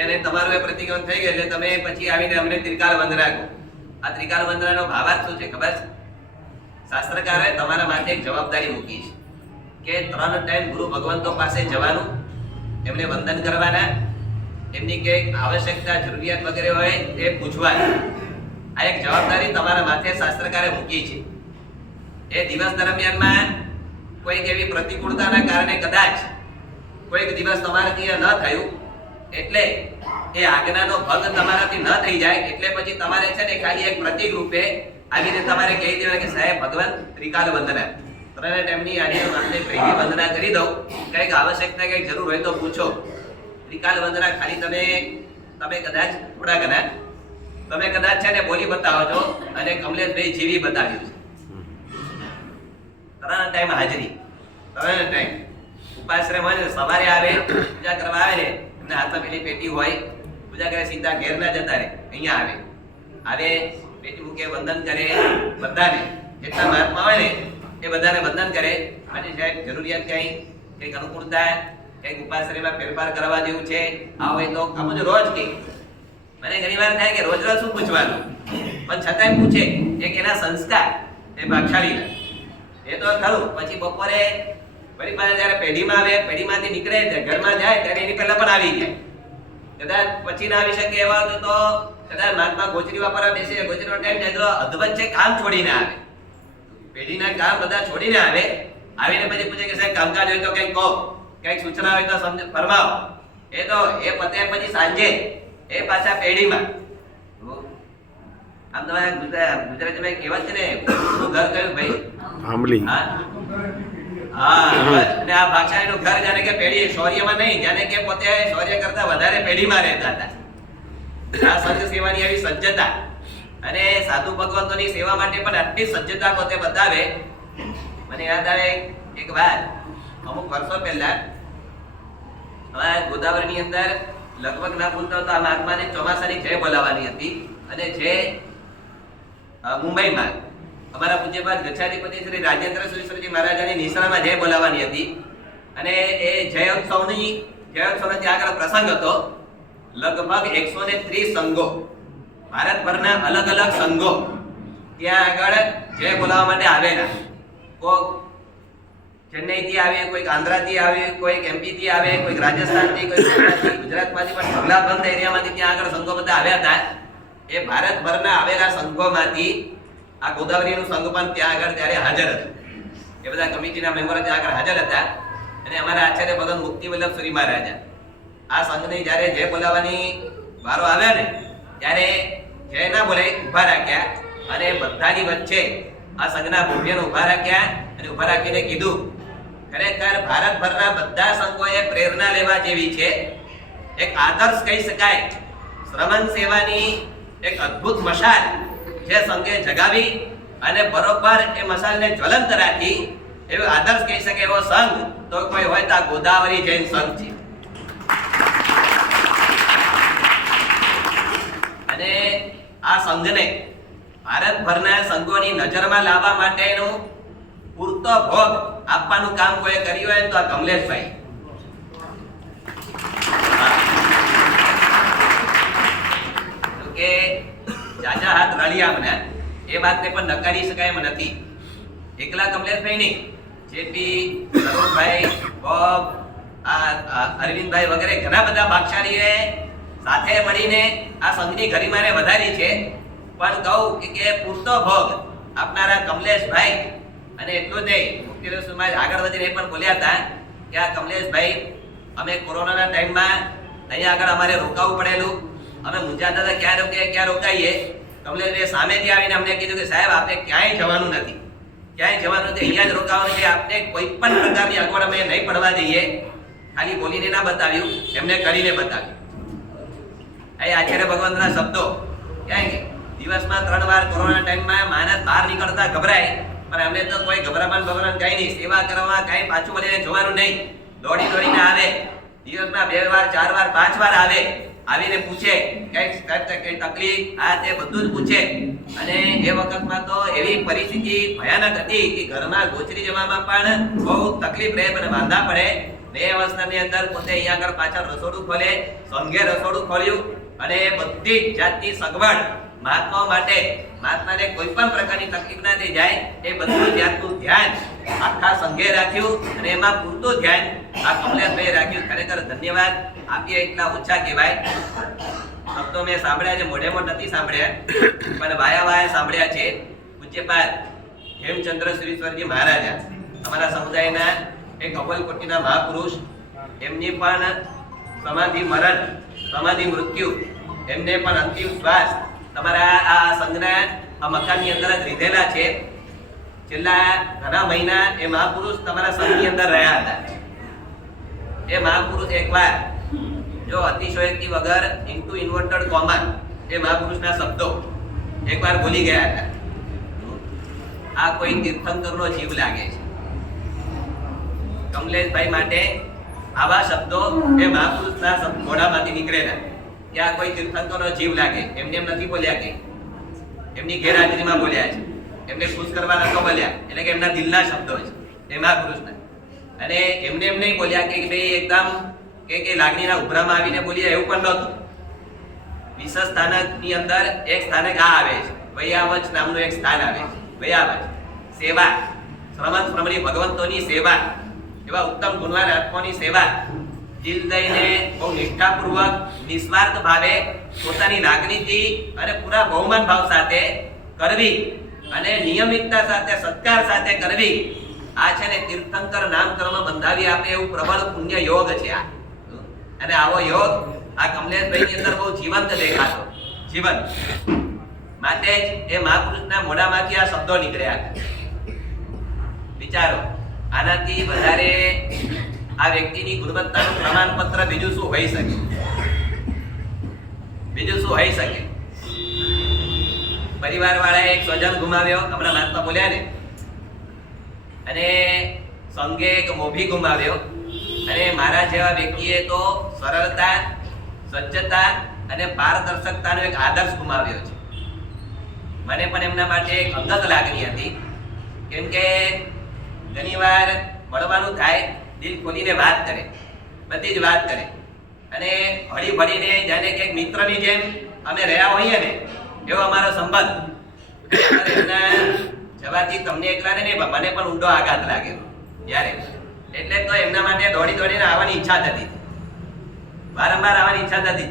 એને તમારું એ પ્રતિક્રમણ થઈ ગયું એટલે તમે પછી આવીને અમને ત્રિકાળ વંદના કહો. આ ત્રિકાળ વંદનાનો ભાવાર્થ શું છે ખબર છે? શાસ્ત્રકારોએ તમારા માથે એક જવાબદારી મૂકી છે કે 3 ટાઈમ ગુરુ ભગવંતો પાસે જવાનું, એમને વંદન કરવાના, એમની કંઈક આવશ્યકતા જરૂરિયાત વગેરે હોય તે પૂછવાની. આ એક જવાબદારી તમારા માથે શાસ્ત્રકારે મૂકી છે. એ દિવસ દરમિયાનમાં કોઈક એવી પ્રતિકૂળતાના કારણે કદાચ કોઈક દિવસ તમારાથી ન થયું એટલે એ આજ્ઞાનો ભંગ તમારાથી ન થઈ જાય એટલે પછી તમારે છે ને ખાલી એક પ્રતિક રૂપે આવીને તમારે કહી દેવાય કે સાહેબ ભગવાન ત્રિકાળ વંદના 3 ટાઈમની આજે માથે પહેલી વંદના કરી દઉં, કંઈક આવશ્યકતા કંઈક જરૂર હોય તો પૂછો. ત્રિકાળ વંદના ખાલી તમે કદાચ થોડા ઘણા તમે કદાચ છે ને બોલી બતાવો છો અને કમલેશભાઈ જીવી બતાવ્યું છે. 3 ટાઈમ હાજરી, 3 ટાઈમ ઉપાશ્રમ હોય ને સવારે આવે પૂજા કરવા આવે ને એમના હાથમાં પેલી પેટી હોય, પૂજા કરે સીધા ઘેર ના જતા રહે, અહીંયા આવે પેટી મૂકે, વંદન કરે, બધાને જેટલા મહાત્મા હોય ને એ બધાને વંદન કરે અને સાહેબ જરૂરિયાત કંઈક અનુકૂળતા કંઈક ઉપાશ્રયમાં ફેરફાર કરવા જેવું છે આ હોય તો આમ જ રોજ કે મને ઘણી વાર થાય કે રોજ રોજ શું પૂછવાનું, પણ છતાંય પૂછે એક એના સંસ્કાર એ ભાગશાળી એ તો ખરું. પછી બપોરે વળી પાછા જ્યારે પેઢીમાં આવે, પેઢીમાંથી નીકળે, ઘરમાં જાય ત્યારે એની પહેલા પણ આવી જાય. કદાચ પછી ના આવી શકે એવા તો કદાચ મહાત્મા ગોચરી વાપરવા બેસે, ગોચરીનો ટાઈમ થાય તો અધવચ્ચે કામ છોડીને આવે, પેઢીના કામ બધા છોડીને આવે. આવીને પછી પૂછે કે સાહેબ કામકાજ હોય તો કંઈક કહો, કંઈક સૂચના હોય તો ફરમાવો. એ તો એ પતે પછી સાંજે એ પાછા પેઢીમાં. આમ તો ગુજરાતીમાં કહેવત છે ને, ઘર કયું ભાઈ? આંબલી. હા અને આ ભાષાનું ઘર જાણે કે પેઢી, શૌર્યમાં નહીં, જાણે કે પોતે શૌર્ય કરતા વધારે પેઢીમાં રહેતા હતા. આ સંઘ સેવાની આવી સજ્જતા અને સાધુ ભગવંતોની સેવા માટે પણ આટલી સજ્જતા પોતે બતાવે. મને યાદ આવે એક વાત, અમુક વર્ષો પહેલા ગોદાવરીની અંદર લગભગ ના ભૂલતા તો આ મહાત્માને ચોમાસાની જય બોલાવવાની હતી. અને જે મુંબઈમાં અમારા પૂજ્યપાદ ગચ્છાધિપતિ શ્રી રાજેન્દ્ર સુરેશ્વરજી મહારાજાની નિશાળમાં જય બોલાવવાની હતી. અને એ જયોત્સવનો ત્યાં આગળ પ્રસંગ હતો. લગભગ 130 સંઘો, ભારતભરના અલગ અલગ સંઘો ત્યાં આગળ જય બોલાવવા માટે આવેલા. કોઈક ચેન્નઈથી આવે, કોઈક આંધ્રાથી આવે, કોઈક એમપીથી આવે, કોઈક રાજસ્થાનથી, કોઈક ગુજરાતમાંથી, પણ ઢગલાબંધ એરિયામાંથી ત્યાં આગળ સંઘો બધા આવ્યા હતા. એ ભારતભરના આવેલા સંઘોમાંથી આ ગોદાવરીનું સંઘ પણ ત્યાં આગળ ત્યારે હાજર હતું. એ બધા કમિટીના મેમ્બરો ત્યાં આગળ હાજર હતા. અને અમારા આચાર્ય ભગવાન મુક્તિ વલ્લભ સુરી મહારાજા આ સંઘની જ્યારે જય બોલાવવાની વારો આવ્યો ને, ત્યારે જય ના બોલાય, ઊભા રાખ્યા અને બધાની વચ્ચે આ સંઘના ભવ્યને ઊભા રાખ્યા અને ઊભા રાખીને કીધું, ખરેખર ભારતભરના બધા સંઘોએ પ્રેરણા લેવા જેવી છે. એક આદર્શ કહી શકાય, શ્રમણ સેવાની એક અદ્ભુત મશાલ જે સંઘે જગાવી અને બરોબર એ મશાલને જ્વલંત રાખી, એવો આદર્શ કહી શકે એવો સંઘ તો કોઈ હોય તો આ ગોદાવરી જૈન સંઘ છે. અને આ સંઘને ભારતભરના સંઘોની નજરમાં લાવવા માટેનું પૂરતો ભોગ આપવાનું કામ કોઈ કર્યું હોય તો આ કમલેશભાઈ. કે જાજા હાથ રળિયા મને એ વાતને પણ નકારી શકાય એમ નથી. એકલા કમલેશભાઈ નહીં, જેપી, સરોજભાઈ, બોબ, અરવિંદભાઈ વગેરે ઘણા બધા ભાગશાળીએ સાથે મળીને આ સંઘની ગરિમાને વધારી છે. પણ કહું કે પૂરતો ભોગ આપનારા કમલેશભાઈ, અને એટલું જ નહીં, મુક્તિદેવ સમાજ આગળ વધીને એ પણ બોલ્યા હતા કે આ કમલેશભાઈ, અમે કોરોનાના ટાઈમમાં અહીંયા આગળ અમારે રોકાવું પડેલું, અમે મૂંઝાતા હતા ક્યાં રોકાઈએ. કમલેશભાઈ સામેથી આવીને અમને કીધું કે સાહેબ આપણે ક્યાંય જવાનું નથી, અહીંયા જ રોકાવાનું છે, આપણે કોઈ પણ પ્રકારની અગવડ અમે નહીં પડવા દઈએ. ખાલી બોલીને ના બતાવ્યું, એમને કરીને બતાવ્યું. એ આચાર્ય ભગવંતના શબ્દો ક્યાં કે દિવસમાં 3 વાર કોરોના ટાઈમમાં માણસ બહાર નીકળતા ગભરાય, પણ અમને તો કોઈ ગભરામણ કઈ નહીં. સેવા કરવામાં કઈ પાછું વળીને જોવાનું નહીં, દોડીને આવે. દિવસમાં 2 વાર 4 વાર 5 વાર આવે, આવીને પૂછે કઈ તકલીફ, આ તે બધું જ પૂછે. અને એ વખતમાં તો એવી પરિસ્થિતિ ભયાનક હતી કે ઘરમાં ગોચરી જવામાં પણ બહુ તકલીફ રહે અને વાંધા પડે. એ અવસ્થાની અંદર પોતે અહીંયા આગળ પાછળ રસોડું ખોલે, સંઘે રસોડું ખોલ્યું અને બધી જ જાતની સગવડ મહાત્માઓ માટે, મહાત્માને કોઈ પણ પ્રકારની તકલીફ ના થઈ જાય એ બધું જાતનું ધ્યાન આખા સંઘે રાખ્યું. અને એમાં પૂરતું ધ્યાન આ કમલેશભાઈ રાખ્યું. ખરેખર ધન્યવાદ આપીએ એટલા ઓછા કહેવાય. શબ્દો મેં સાંભળ્યા છે, મોઢેમાં નથી સાંભળ્યા, પણ વાયા સાંભળ્યા છે. પૂજ્યપાદ હેમચંદ્ર સુરેશ્વરજી મહારાજા, અમારા સમુદાયના એક અવ્વલકોટીના મહાપુરુષ, એમની પણ સમાધિ મૃત્યુ, એમને પણ અંતિમ શ્વાસ તમારા આ સંઘના આ મકાનની અંદર જ લીધેલા છે. છેલ્લા ઘણા મહિના એ મહાપુરુષ તમારા સંઘની અંદર રહ્યા હતા. એ મહાપુરુષ એકવાર જો અતિશયોક્તિ વગર ઇન્ટુ ઇન્વર્ટેડ કોમા એ મહાપુરુષના શબ્દો એકવાર ભૂલી ગયા હતા. આ કોઈ તીર્થંકરનો જીવ લાગે છે. કમલેશભાઈ માટે આવા શબ્દો એ મહાપુરુષના મોઢામાંથી નીકળેલા કે આ કોઈ તીર્થંકરનો જીવ લાગે. એમને એમ નથી બોલ્યા કે એમની ગેરહાજરીમાં બોલ્યા છે, એમને ખુશ કરવા નતો બોલ્યા, એટલે કે એમના દિલના શબ્દો છે એ મહાપુરુષના. અને એમને એમ નહીં બોલ્યા કે ભાઈ એકદમ કે લાગણીના ઉભરામાં આવીને બોલ્યા, એવું પણ નહોતું. વિશેષ સ્થાનકની અંદર એક સ્થાનક આ આવે છે, વૈયાવચ નામનું એક સ્થાન આવે છે. વૈયાવચ સેવા, શ્રમણી ભગવંતોની સેવા, એવા ઉત્તમ ગુણવાન આત્માની સેવા દિલ દઈને બહુ નિષ્ઠાપૂર્વક નિસ્વાર્થ ભાવે પોતાની લાગણીથી અને પૂરા બહુમાન ભાવ સાથે કરવી અને નિયમિતતા સાથે સત્કાર સાથે કરવી, આ છે ને તીર્થંકર નામકર્મ બંધાવી આપે એવું પ્રબળ પુણ્ય યોગ છે આ. અને આવો યોગ આ કમલેશભાઈની અંદર બહુ જીવંત દેખાતો, જીવંત. માટે જ એ મહાપુરુષના મોઢામાંથી આ શબ્દો નીકળ્યા. વિચારો, આનાથી વધારે આ વ્યક્તિની ગુણવત્તાનું પ્રમાણપત્ર બીજું શું હોઈ શકે? બીજું શું હોઈ શકે? પરિવાર વાળાએ એક સ્વજન ગુમાવ્યો, હમણાં મહાત્મા બોલ્યા ને, અને સંઘે એક મોભી ગુમાવ્યો, અને મારા જેવા વ્યક્તિએ તો સરળતા, સજ્જતા અને પારદર્શકતાનો એક આદર્શ ગુમાવ્યો છે. મને પણ એમના માટે એક અંગત લાગણી હતી, કેમ કે ઘણીવાર મળવાનું થાય, દિલ ખોલીને વાત કરે, બધી જ વાત કરે, અને હળી ભળીને જાણે કે એક મિત્રની જેમ અમે રહ્યા હોઈએ ને એવો અમારો સંબંધ. એમના જવાથી તમને એકલાને નહીં, મને પણ ઊંડો આઘાત લાગ્યો ત્યારે. એટલે તો એમના માટે દોડી દોડીને આવવાની ઈચ્છા થતી, વારંવાર આવવાની ઈચ્છા થતી.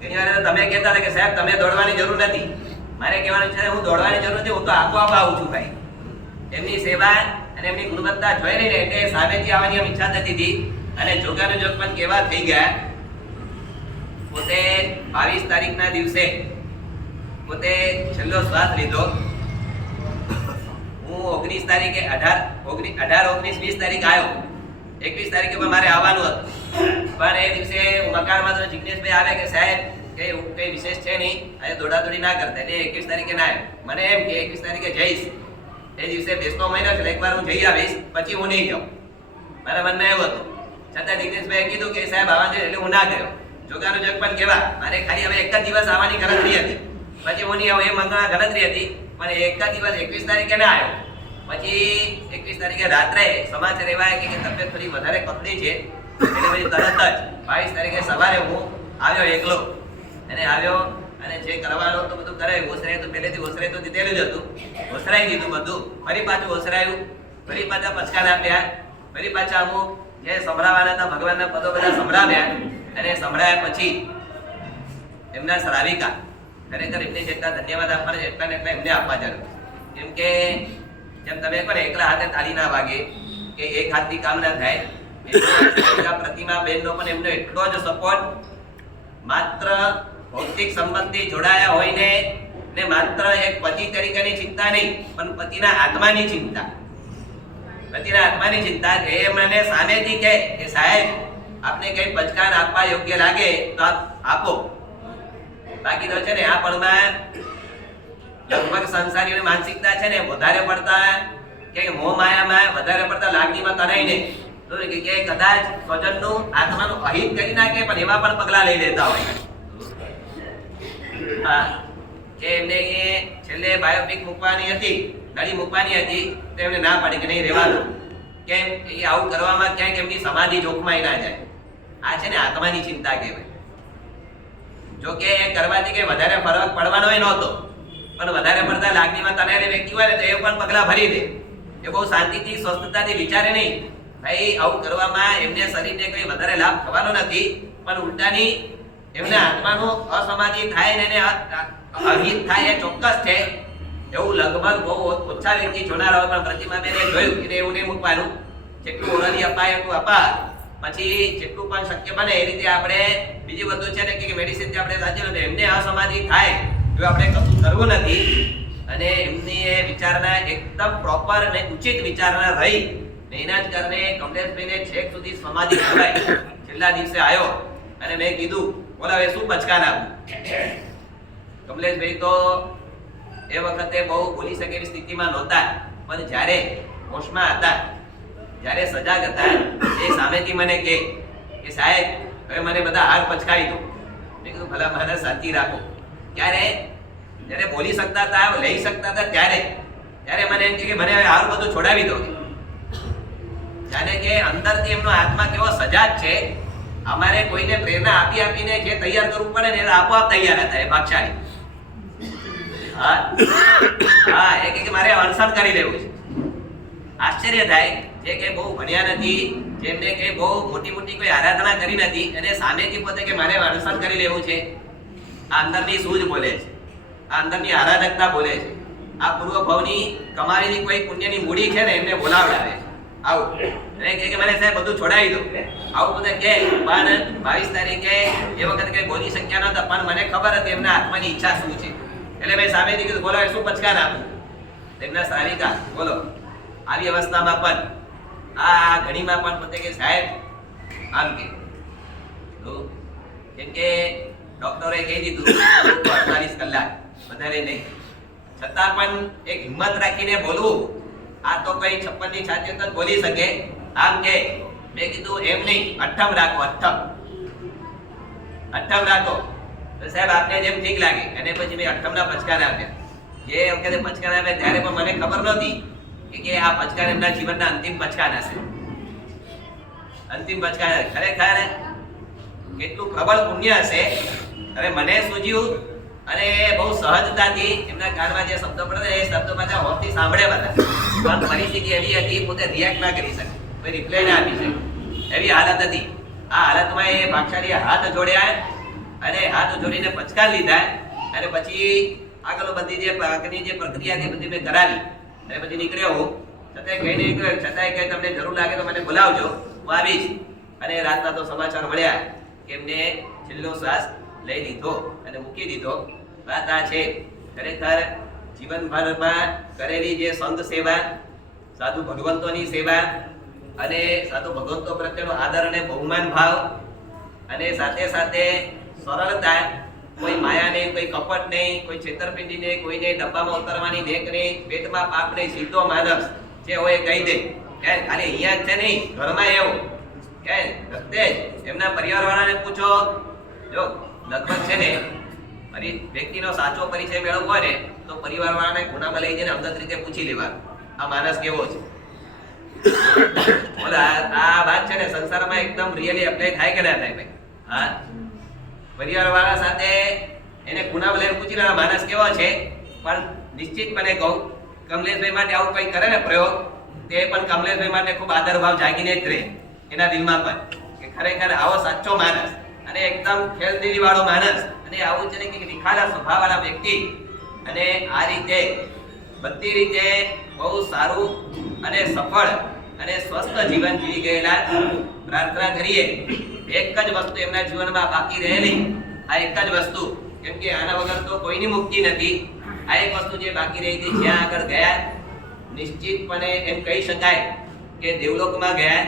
ઘણી વાર તમે કહેતા હતા કે સાહેબ તમે દોડવાની જરૂર નથી, મારે કહેવાનું છે હું દોડવાની જરૂર નથી, હું તો આપોઆપ આવું છું ભાઈ. એમની સેવા અને એમની ગુણવત્તા જોઈ રહીને એટલે સામેથી આવવાની ઈચ્છા થતી હતી. અને જોગાનું જોગ પણ કેવા થઈ ગયા. પોતે 22 તારીખના દિવસે પોતે છેલ્લો શ્વાસ લીધો. હું 19 તારીખે 18, 19, 20 તારીખ આવ્યો. 21 તારીખે પણ મારે આવવાનું હતું, પણ એ દિવસે મકાનમાં તો જિગ્નેશભાઈ આવે કે સાહેબ કઈ વિશેષ છે નહીં, આજે દોડાદોડી ના કરતા, એટલે 21 તારીખે ના આવ્યો. મને એમ કે 21 તારીખે જઈશ, એ દિવસે બેસતો મહિનો છે, એકવાર હું જઈ આવીશ, પછી હું નહીં જાઉં. મારા મનમાં એવું હતું. છતાં જિગ્નેશભાઈએ કીધું કે સાહેબ આવવાનું છે, એટલે હું ના ગયો. જોગાનું જગ પણ કેવા, મારે ખાલી હવે એક જ દિવસ આવવાની ગણતરી હતી, પછી હું નહીં આવું એ મંગળા ગણતરી હતી, પણ એક જ દિવસ 21 તારીખે ના આવ્યો. પછી 21 તારીખે રાત્રે સમાચાર એવા કે તબિયત થોડી વધારે કપડી છે, એટલે પછી તરત જ 22 તારીખે સવારે હું આવ્યો એકલો. અને આવ્યો અને જે કરવાનું તો બધું કરાયું. ઓસરાય તો પહેલેથી ઓસરાય તો દીધેલું જ હતું, ઓસરાઈ દીધું બધું. ફરી પાછું ઓસરાયું, ફરી પાછા પચકાન આપ્યા, ફરી પાછા અમુક જે સંભળાવાના હતા ભગવાનના પદો બધા સંભળાવ્યા. અને સંભળાયા પછી એમના શ્રાવિકા, ખરેખર એમને જેટલા ધન્યવાદ આપવાના એટલા ને એટલા એમને આપવા જરૂર. કેમ કે જેમ તમે પણ એકલા હાથે તાળી ના વાગે કે એક હાથથી કામ ના થાય, પ્રતિમા બેનનો પણ એમનો એટલો જ સપોર્ટ. માત્ર ભૌતિક સંબંધથી જોડાયા હોઈને ને માત્ર એક પતિ તરીકેની ચિંતા નહીં, પણ પતિના આત્માની ચિંતા, પતિના આત્માની ચિંતા. એ મને સામેથી કહે કે સાહેબ આપને કઈ પચકાન આપવા યોગ્ય લાગે તો આપ આપો. બાકી તો છે ને આ પળમાં લગભગ સંસારીઓની માનસિકતા છે ને વધારે પડતા કે મોહ માયામાં વધારે પડતા લાગણીમાં તણાઈને તો કે કદાચ સ્વજનનું આત્માનું અહિત કરી નાખે, પણ એવા પણ પગલા લઈ લેતા હોય. હા, કે એમને એ છેલ્લે બાયોપિક મૂકવાની હતી, નળી મૂકવાની હતી, તો એમને ના પાડી કે નહીં રહેવા દો. કેમ એ આવું કરવામાં ક્યાંક એમની સમાધિ જોખમાઈ ના જાય. આ છે ને આત્માની ચિંતા કહેવાય. જો કે કરવાથી કે વધારે ફરક પડવાનો નહોતો, પણ વધારે પડતા લાગણીમાં તણાયેલી વ્યક્તિ હોય ને તો એ પણ પગલા ભરી દે. એ બહુ શાંતિથી સ્વસ્થતાથી વિચારે નહીં ભાઈ આવું કરવામાં એમને શરીરને કોઈ વધારે લાભ થવાનો નથી, પણ ઉલટાની એમના આત્માનો અસમાધિ થાય ને એને અહિત થાય એ ચોક્કસ છે. એવું લગભગ બહુ ઓછા વ્યક્તિ જોનાર હોય, પણ પ્રતિમાબેને જોયું કે એવું નહીં મૂકવાનું. જેટલું ઓરલી અપાય એટલું અપા, પછી જેટલું પણ શક્ય બને એ રીતે આપણે બીજી વસ્તુ છે ને કે મેડિસિનથી આપણે સાચવી એમને અસમાધિ થાય તો આપણે કશું કરવું નથી. અને એમની એ વિચારણા એકદમ પ્રોપર અને ઉચિત વિચારણા રહી ને એના જ કારણે કમલેશભાઈને છેક સુધી સમાધિ કરાય. છેલ્લા દિવસે આવ્યો અને મેં કીધું બોલાવે શું પચકાન આપું. કમલેશભાઈ તો એ વખતે બહુ બોલી શકે એવી સ્થિતિમાં નહોતા, પણ જ્યારે હોશમાં હતા, જ્યારે સજાગ હતા, એ સામેથી મને કહે કે સાહેબ હવે મને બધા હાર પચકાવી દો. મેં કીધું ભલા મારા શાંતિ રાખો. ક્યારે જ્યારે બોલી શકતા હતા, લઈ શકતા હતા, ત્યારે મને એમ કે મને હવે હાર બધું છોડાવી દો. જાણે કે અંદરથી એમનો આત્મા કેવો સજાગ છે. અમારે કોઈને પ્રેરણા આપી આપીને જે તૈયાર કરવું પડે ને એ આપોઆપ તૈયાર હતા. એ ભાગશાળી. હા, એ કે મારે અનશન કરી લેવું છે. આશ્ચર્ય થાય જે કંઈ બહુ ભણ્યા નથી, જેમને કંઈ બહુ મોટી મોટી કોઈ આરાધના કરી નથી, અને સામેથી પોતે કે મારે અનુસરણ કરી લેવું છે, આ અંદરની સૂઝ બોલે છે, આ અંદરની આરાધકતા બોલે છે, આ પૂર્વ ભવની કમાવેલી કોઈ પુણ્યની મૂડી છે ને એમને બોલાવડાવે છે. આવું અને કહે કે મને સાહેબ બધું છોડાવી દો, આવું પોતે કહે. પણ 22 તારીખે એ વખત કઈ બોલી શક્યા નહોતા, પણ મને ખબર હતી એમના આત્માની ઈચ્છા શું છે. એટલે મેં સામેથી કીધું બોલો શું પચકાન આપું. તેમના સારિકા બોલો આવી અવસ્થામાં પણ આ ઘડીમાં પણ પોતે કે સાહેબ આમ કે કેમ કે ડોક્ટરે કહી દીધું 48 કલાક વધારે નહીં, છતાં પણ એક હિંમત રાખીને બોલવું. આ તો કઈ 56 ની છાતી તો બોલી શકે. આમ કે મેં કીધું એમ નહીં, અઠ્ઠમ રાખો, અઠ્ઠમ રાખો. તો સાહેબ આપને જેમ ઠીક લાગે. અને પછી મેં અઠ્ઠમના પચકાન આપ્યા. જે વખતે પચકાન આપ્યા ત્યારે પણ મને ખબર નહોતી કે આ પચકાન એમના જીવનના અંતિમ પચકાન હશે. અંતિમ પચકાન ખરેખર કેટલું પ્રબળ પુણ્ય હશે. હવે મને સૂઝ્યું અને બહુ સહજતાથી એમના કાનમાં જે શબ્દો પડે એ શબ્દો પાછા હોંશથી સાંભળે બધા. પણ પરિસ્થિતિ એવી હતી પોતે રિએક્ટ ના કરી શકે, કોઈ રિપ્લાય ના આપી શકે એવી હાલત હતી. આ હાલતમાં એ ભાગશાળી હાથ જોડ્યા અને હાથ જોડીને પચકાન લીધા. અને પછી આગળ બધી જે આગળની જે પ્રક્રિયા હતી બધી મેં કરાવી અને પછી નીકળ્યો હું. છતાંય કઈ નહીં નીકળ્યો, છતાંય કઈ તમને જરૂર લાગે તો મને બોલાવજો, હું આવીશ. અને રાતના તો સમાચાર મળ્યા કે એમને છેલ્લો શ્વાસ લઈ લીધો અને મૂકી દીધો. વાત આ છે ખરેખર જીવનભરમાં કરેલી જે સંત સેવા, સાધુ ભગવંતોની સેવા અને સાધુ ભગવંતો પ્રત્યેનો આદર અને બહુમાન ભાવ અને સાથે સાથે સરળતા, કોઈ માયા નહીં, કોઈ કપટ નહીં, કોઈ છેતરપિંડી નહીં, કોઈને ડબ્બામાં ઉતારવાની નેક નહીં, પેટમાં પાપ નહીં, સીધો માનસ જે હોય કહી દે. કે ખાલી અહીંયા જ છે નહીં, ઘરમાં એવું કે રસ્તે જ એમના પરિવારવાળાને પૂછો. જો લગભગ છે ને વ્યક્તિનો સાચો પરિચય મેળવવો હોય ને તો પરિવારવાળાને ગુનામાં લઈ જઈને અંગત રીતે પૂછી લેવાનું આ માણસ કેવો છે. આ વાત છે ને સંસારમાં એકદમ રિયલી એપ્લાય થાય કે ના થાય ભાઈ? હા, પરિવારવાળા સાથે એને ગુનામાં લઈને પૂછી લેવાનો માણસ કેવો છે. પણ નિશ્ચિતપણે કહું, કમલેશભાઈ માટે આવું કંઈ કરે ને પ્રયોગ, તે પણ કમલેશભાઈ માટે ખૂબ આદર ભાવ જાગીને જ રહે એના દિલમાં પણ કે ખરેખર આવો સાચો માણસ અને એકદમ ખેલદિલી વાળો માણસ અને આવું છે ને કે નિખારા સ્વભાવવાળા વ્યક્તિ અને આ રીતે બધી રીતે બહુ સારું અને સફળ અને સ્વસ્થ જીવન જીવી ગયેલા. પ્રાર્થના કરીએ એક જ વસ્તુ એમના જીવનમાં બાકી રહેલી, આ એક જ વસ્તુ, કેમ કે આના વગર તો કોઈની મુક્તિ નથી. આ એક વસ્તુ જે બાકી રહી હતી, જ્યાં આગળ ગયા નિશ્ચિતપણે એમ કહી શકાય કે દેવલોકમાં ગયા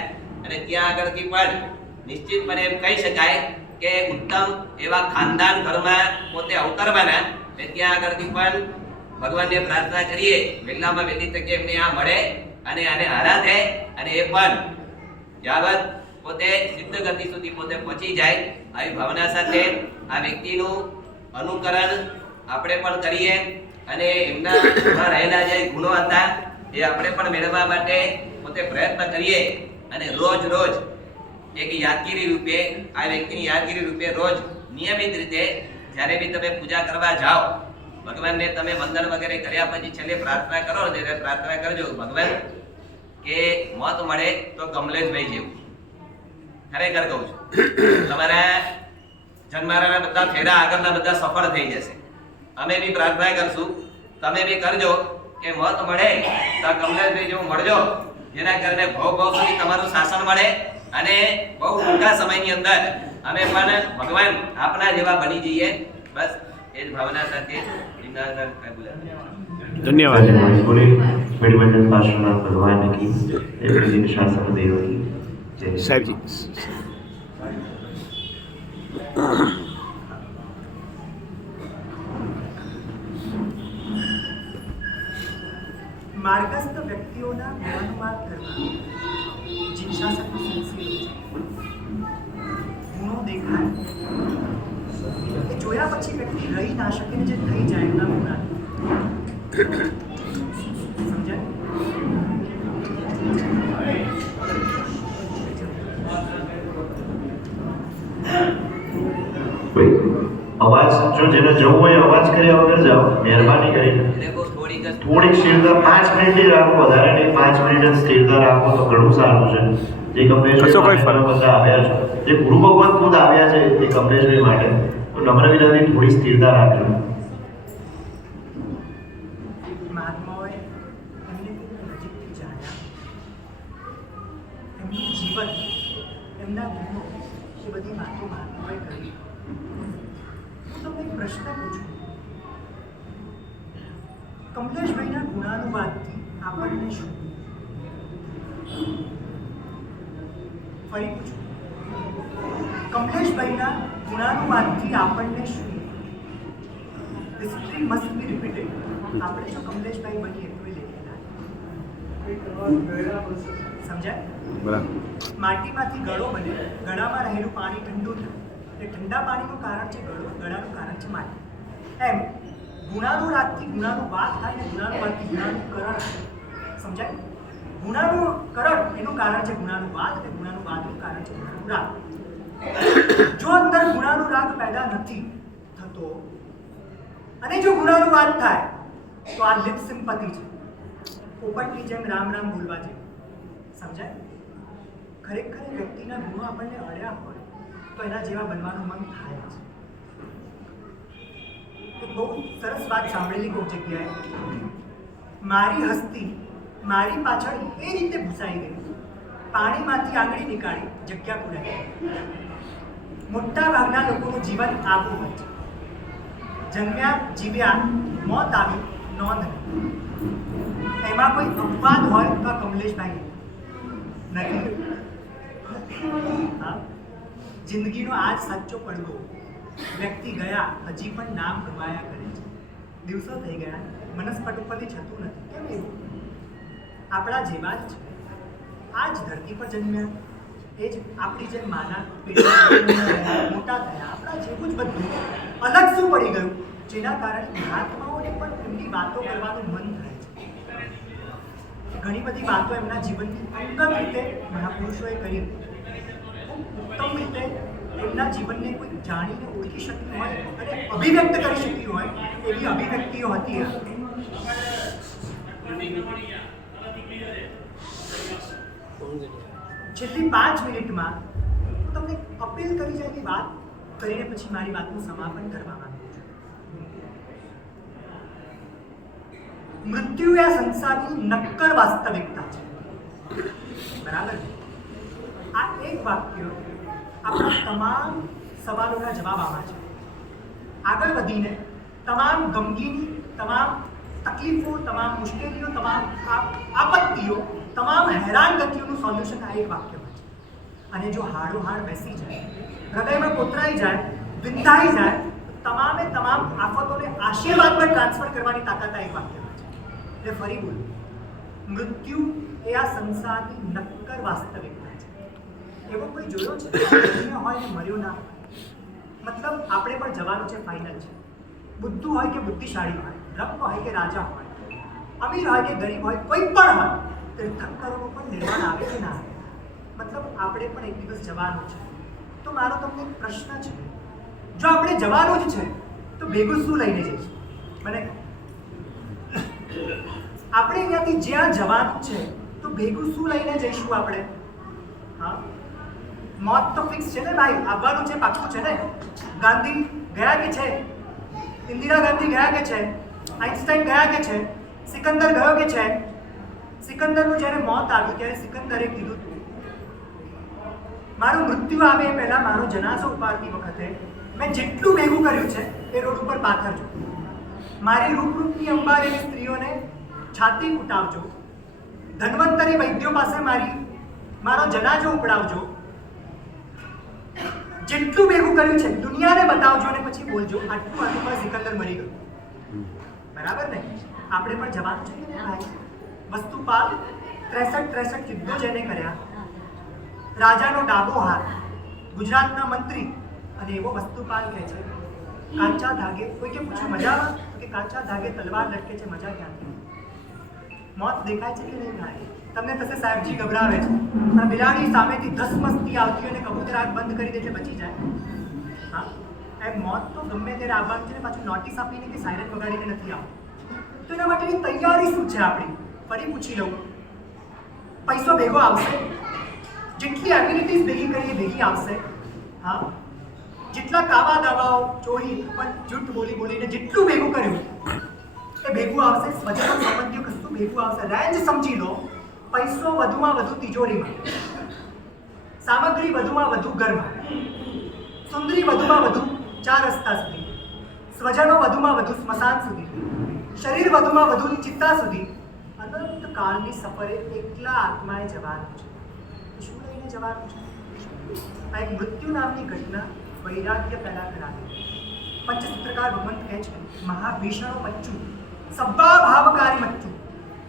અને ત્યાં આગળથી પણ નિશ્ચિતપણે એમ કહી શકાય કે ઉત્તમ એવા ખાનદાન ઘરમાં પોતે અવતરવાના. અને ત્યાં આગળથી પણ ભગવાનને પ્રાર્થના કરીએ વહેલામાં વહેલી તકે એમને આ મળે અને આને આરાધે અને એ પણ યાવત પોતે સિદ્ધ ગતિ સુધી પોતે પહોંચી જાય. આવી ભાવના સાથે આ વ્યક્તિનું અનુકરણ આપણે પણ કરીએ અને એમના રહેલા જે ગુણો હતા એ આપણે પણ મેળવવા માટે પોતે પ્રયત્ન કરીએ. અને રોજ રોજ એક યાદગીરી રૂપે આ વ્યક્તિની યાદગીરી રૂપે રોજ નિયમિત રીતે જ્યારે બી તમે પૂજા કરવા જાઓ, ભગવાનને તમે વંદન વગેરે કર્યા પછી છેલ્લે પ્રાર્થના કરો ને ત્યારે પ્રાર્થના કરજો, ભગવાન કે મોત મળે તો કમલેશભાઈ જેવું. ખરેખર કહું છું, તમારા જન્મારાના બધા ફેરા આગળના બધા સફળ થઈ જશે. અમે બી પ્રાર્થના કરશું, તમે બી કરજો કે મોત મળે તો કમલેશભાઈ જેવું મળજો, જેના કારણે ભવ ભવ સુધી તમારું શાસન મળે અને બહુ ટૂંકા સમયની અંદર અમે પણ ભગવાન આપના જેવા બની જઈએ. બસ એ જ ભાવના સાથે ધન્યવાદ. बोले मेडिमंडल पार्श्वनाथ भगवान की दिन शासन देव की जय. સાહેબજી માર્ગસ્થ વ્યક્તિઓના ગુણાનુવાદ કરવા જિજ્ઞાસાનો સિલસિલો છે. ગુણો દેખાય એ જોયા પછી વ્યક્તિ રહી ના શકે ને જે થઈ જાય એમના ગુણા સમજાય. અવાજ જો જેને જવું હોય અવાજ કર્યા વગર જાઓ, મહેરબાની કરીને. એને બહુ થોડીક જ થોડીક સ્થિરતા 5 મિનિટ જ રાખો, વધારે નહીં. 5 મિનિટ જ સ્થિરતા રાખો તો ઘણું સારું છે. જે કમલેશભાઈ કશો કોઈ માટે ફરક. તમે બધા આવ્યા છો, જે ગુરુ ભગવાન ખુદ આવ્યા છે એ કમલેશભાઈ માટે, તો નમ્ર વિનંતી થોડી સ્થિરતા રાખજો. મહાત્માઓએ એમને ખૂબ નજીકથી જાણ્યા, એમનું જીવન, એમના ગુણો, એ બધી વાતો મહાત્માઓએ કરી. હું તમને એક પ્રશ્ન પૂછું, કમલેશભાઈના ગુણાનુવાદથી આપણને શું? ફરી પૂછું, કમલેશભાઈના ગુણાનુવાદથી આપણને શું? History must be repeated. આપણે જો કમલેશભાઈ બનીએ તો એ લેખે સમજાય? બરાબર. માટીમાંથી ગળો બને, ગળામાં રહેલું પાણી ઠંડુ થાય. એ ઠંડા પાણીનું કારણ છે ગળો, ગળાનું કારણ છે માટી. એમ ગુણાનુરાગથી ગુણાનું વાદ થાય ને ગુણાનુવાદથી ગુણાનું કરણ. સમજાય? ગુણાનું કરણ એનું કારણ છે ગુણાનું વાદ અને ગુણાનું વાદનું કારણ છે ગુણાનું રાગ. જો અંદર ગુણાનું રાગ પેદા નથી થતો અને જો ગુણાનું વાદ થાય તો આ લિપ સિમ્પથી છે, પોપટની જેમ રામ રામ બોલવા જેવું. સમજાય? ખરેખર એ વ્યક્તિના ગુણો આપણને અડ્યા હોય તો એના જેવા બનવાનું મન થાય છે. એક બહુ સરસ વાત સાંભળેલી કોઈક જગ્યાએ, મારી હસ્તી મારી પાછળ એ રીતે ભૂસાઈ ગઈ, પાણીમાંથી આંગળી નીકાળી જગ્યા પૂરાઈ ગઈ. મોટા ભાગના લોકોનું જીવન આવું હોય છે. જન્મ્યા જીવ્યા, મોત આવી, નોંધ નહીં. એમાં કોઈ અપવાદ હોય તો આ કમલેશભાઈ નથી. હા, જિંદગીનો આ જ સાચો પડદો. વ્યક્તિ ગયા હજી પણ નામ ગવાયા કરે છે. દિવસો થઈ ગયા, મનસ્પટ ઉપરથી છતું નથી. કેમ એવું? આપણા જેવા જ છે. આ જ ધરતી પર જન્મ્યા, એ જ આપણી જેમ માના પેટમાં મોટા થયા, આપણા જેવું જ બધું. અલગ શું પડી ગયું જેના કારણે મહાત્માઓને પણ એમની વાતો કરવાનું મન થાય છે? ઘણી બધી વાતો એમના જીવનની અંગત રીતે મહાપુરુષોએ કરી, ખૂબ ઉત્તમ રીતે એમના જીવનને કોઈ જાણીને ઓળખી શક્યું હોય અને અભિવ્યક્ત કરી શક્યું હોય એવી અભિવ્યક્તિઓ હતી. છેલ્લી 5 મિનિટમાં હું તમને અપીલ કરી જાય એવી વાત કરીને પછી મારી વાતનું સમાપન કરવા માંગુ છું. મૃત્યુ એ આ સંસારની નક્કર વાસ્તવિકતા છે. બરાબર? આ એક વાક્ય આપણા તમામ સવાલોના જવાબ આમાં છે. આગળ વધીને તમામ ગમગીની, તમામ તકલીફો, તમામ મુશ્કેલીઓ, તમામ આપત્તિઓ, તમામ હેરાનગતિઓનું સોલ્યુશન આ એક વાક્યમાં છે. અને જો હાડોહાડ બેસી જાય, હૃદયમાં કોતરાઈ જાય, વિંધાઈ જાય, તમામે તમામ આફતોને આશીર્વાદમાં ટ્રાન્સફર કરવાની તાકાત આ એક વાક્યમાં છે. એટલે ફરી બોલું, મૃત્યુ એ આ સંસારની નક્કર વાસ્તવિકતા છે. એવો કોઈ જોયો છે જન્મ્યો હોય ને મર્યો ના હોય? મતલબ આપણે પણ જવાનું છે, ફાઇનલ છે. બુદ્ધુ હોય કે બુદ્ધિશાળી હોય, બ્રહ્મ હોય કે રાજા હોય, અમીર હોય કે ગરીબ હોય, કોઈ પણ હોય, તીર્થંકરોનું પણ નિર્માણ આવે કે ના આવે? મતલબ આપણે પણ એક દિવસ જવાનું છે. તો મારો તમને એક પ્રશ્ન છે, જો આપણે જવાનું જ છે તો ભેગું શું લઈને જઈશું? મને આપણે અહીંયાથી જ્યાં જવાનું છે તો ભેગું શું લઈને જઈશું આપણે? હા, મોત તો ફિક્સ છે ને ભાઈ, આવવાનું છે, પાક્કું છે ને? ગાંધી ગયા કે છે? ઇન્દિરા ગાંધી ગયા કે છે? આઇન્સ્ટાઈન ગયા કે છે? સિકંદર ગયો કે છે? સિકંદરનું જ્યારે મોત આવ્યું ત્યારે સિકંદરે કીધું હતું, મારું મૃત્યુ આવે એ પહેલાં મારો જનાઝો ઉપાડતી વખતે મેં જેટલું ભેગું કર્યું છે એ રોડ ઉપર પાથરજો, મારી રૂપરૂપની અંબારેલી સ્ત્રીઓને છાતી કૂટાવજો, ધન્વંતરી વૈદ્યો પાસે મારો જનાજો ઉપડાવજો, જેટલું ભેગું કર્યું છે દુનિયાને બતાવજો અને પછી બોલજો આટલું આટલું પર સિકંદર મરી ગયું. બરાબર ને? આપણે પણ જવાનું છે ને ભાઈ. વસ્તુપાલ 63 યુદ્ધો જેને કર્યા, રાજાનો ડાબો હાથ, ગુજરાતના મંત્રી, અને એવો વસ્તુપાલ કહે છે કાચા ધાગે, કોઈ કે પૂછ્યું મજામાં કે કાચા ધાગે તલવાર લટકે છે, મજા ક્યાંથી? મોત દેખાય છે કે નહીં થાય? તમને થશે સાહેબજી ગભરાવે છે, પણ બિલાડી સામેથી ધસમસતી આવતી અને કબૂતર આંખ બંધ કરી દે એટલે બચી જાય. હા, એમ મોત તો ગમે ત્યારે આવવાનું છે ને, પાછું નોટિસ આપીને કે સાયરન વગાડીને નથી આવતું. તો એના માટેની તૈયારી શું છે આપણી? ફરી પૂછી લઉં, પૈસો ભેગો આવશે? જેટલી એબિલિટીઝ ભેગી કરીએ ભેગી આવશે? હા, જેટલા કાવા દાવાઓ ચોરી પણ જૂઠ બોલી બોલીને જેટલું ભેગું કર્યું એ ભેગું આવશે? સ્વજનો સંબંધીઓ કશું ભેગું આવશે? રેન્જ સમજી લો. પૈસો વધુમાં વધુ તિજોરીમાં, સામગ્રી વધુમાં વધુ ઘરમાં, સુંદરી વધુમાં વધુ 4 રસ્તા સુધી, સ્વજનો વધુમાં વધુ સ્મશાન સુધી, શરીર વધુમાં વધુ ચિત્તા સુધી, અનંત કાળની સફરે એકલા આત્માએ જવાનું છે. શું લઈને જવાનું છે? આ એક મૃત્યુ નામની ઘટના વૈરાગ્ય પેદા કરાવી. પંચસૂત્રકાર ભગવંત કહે છે, મહાભીષણો મચ્ચુ સબ્બા ભાવકારી મચ્ચુ.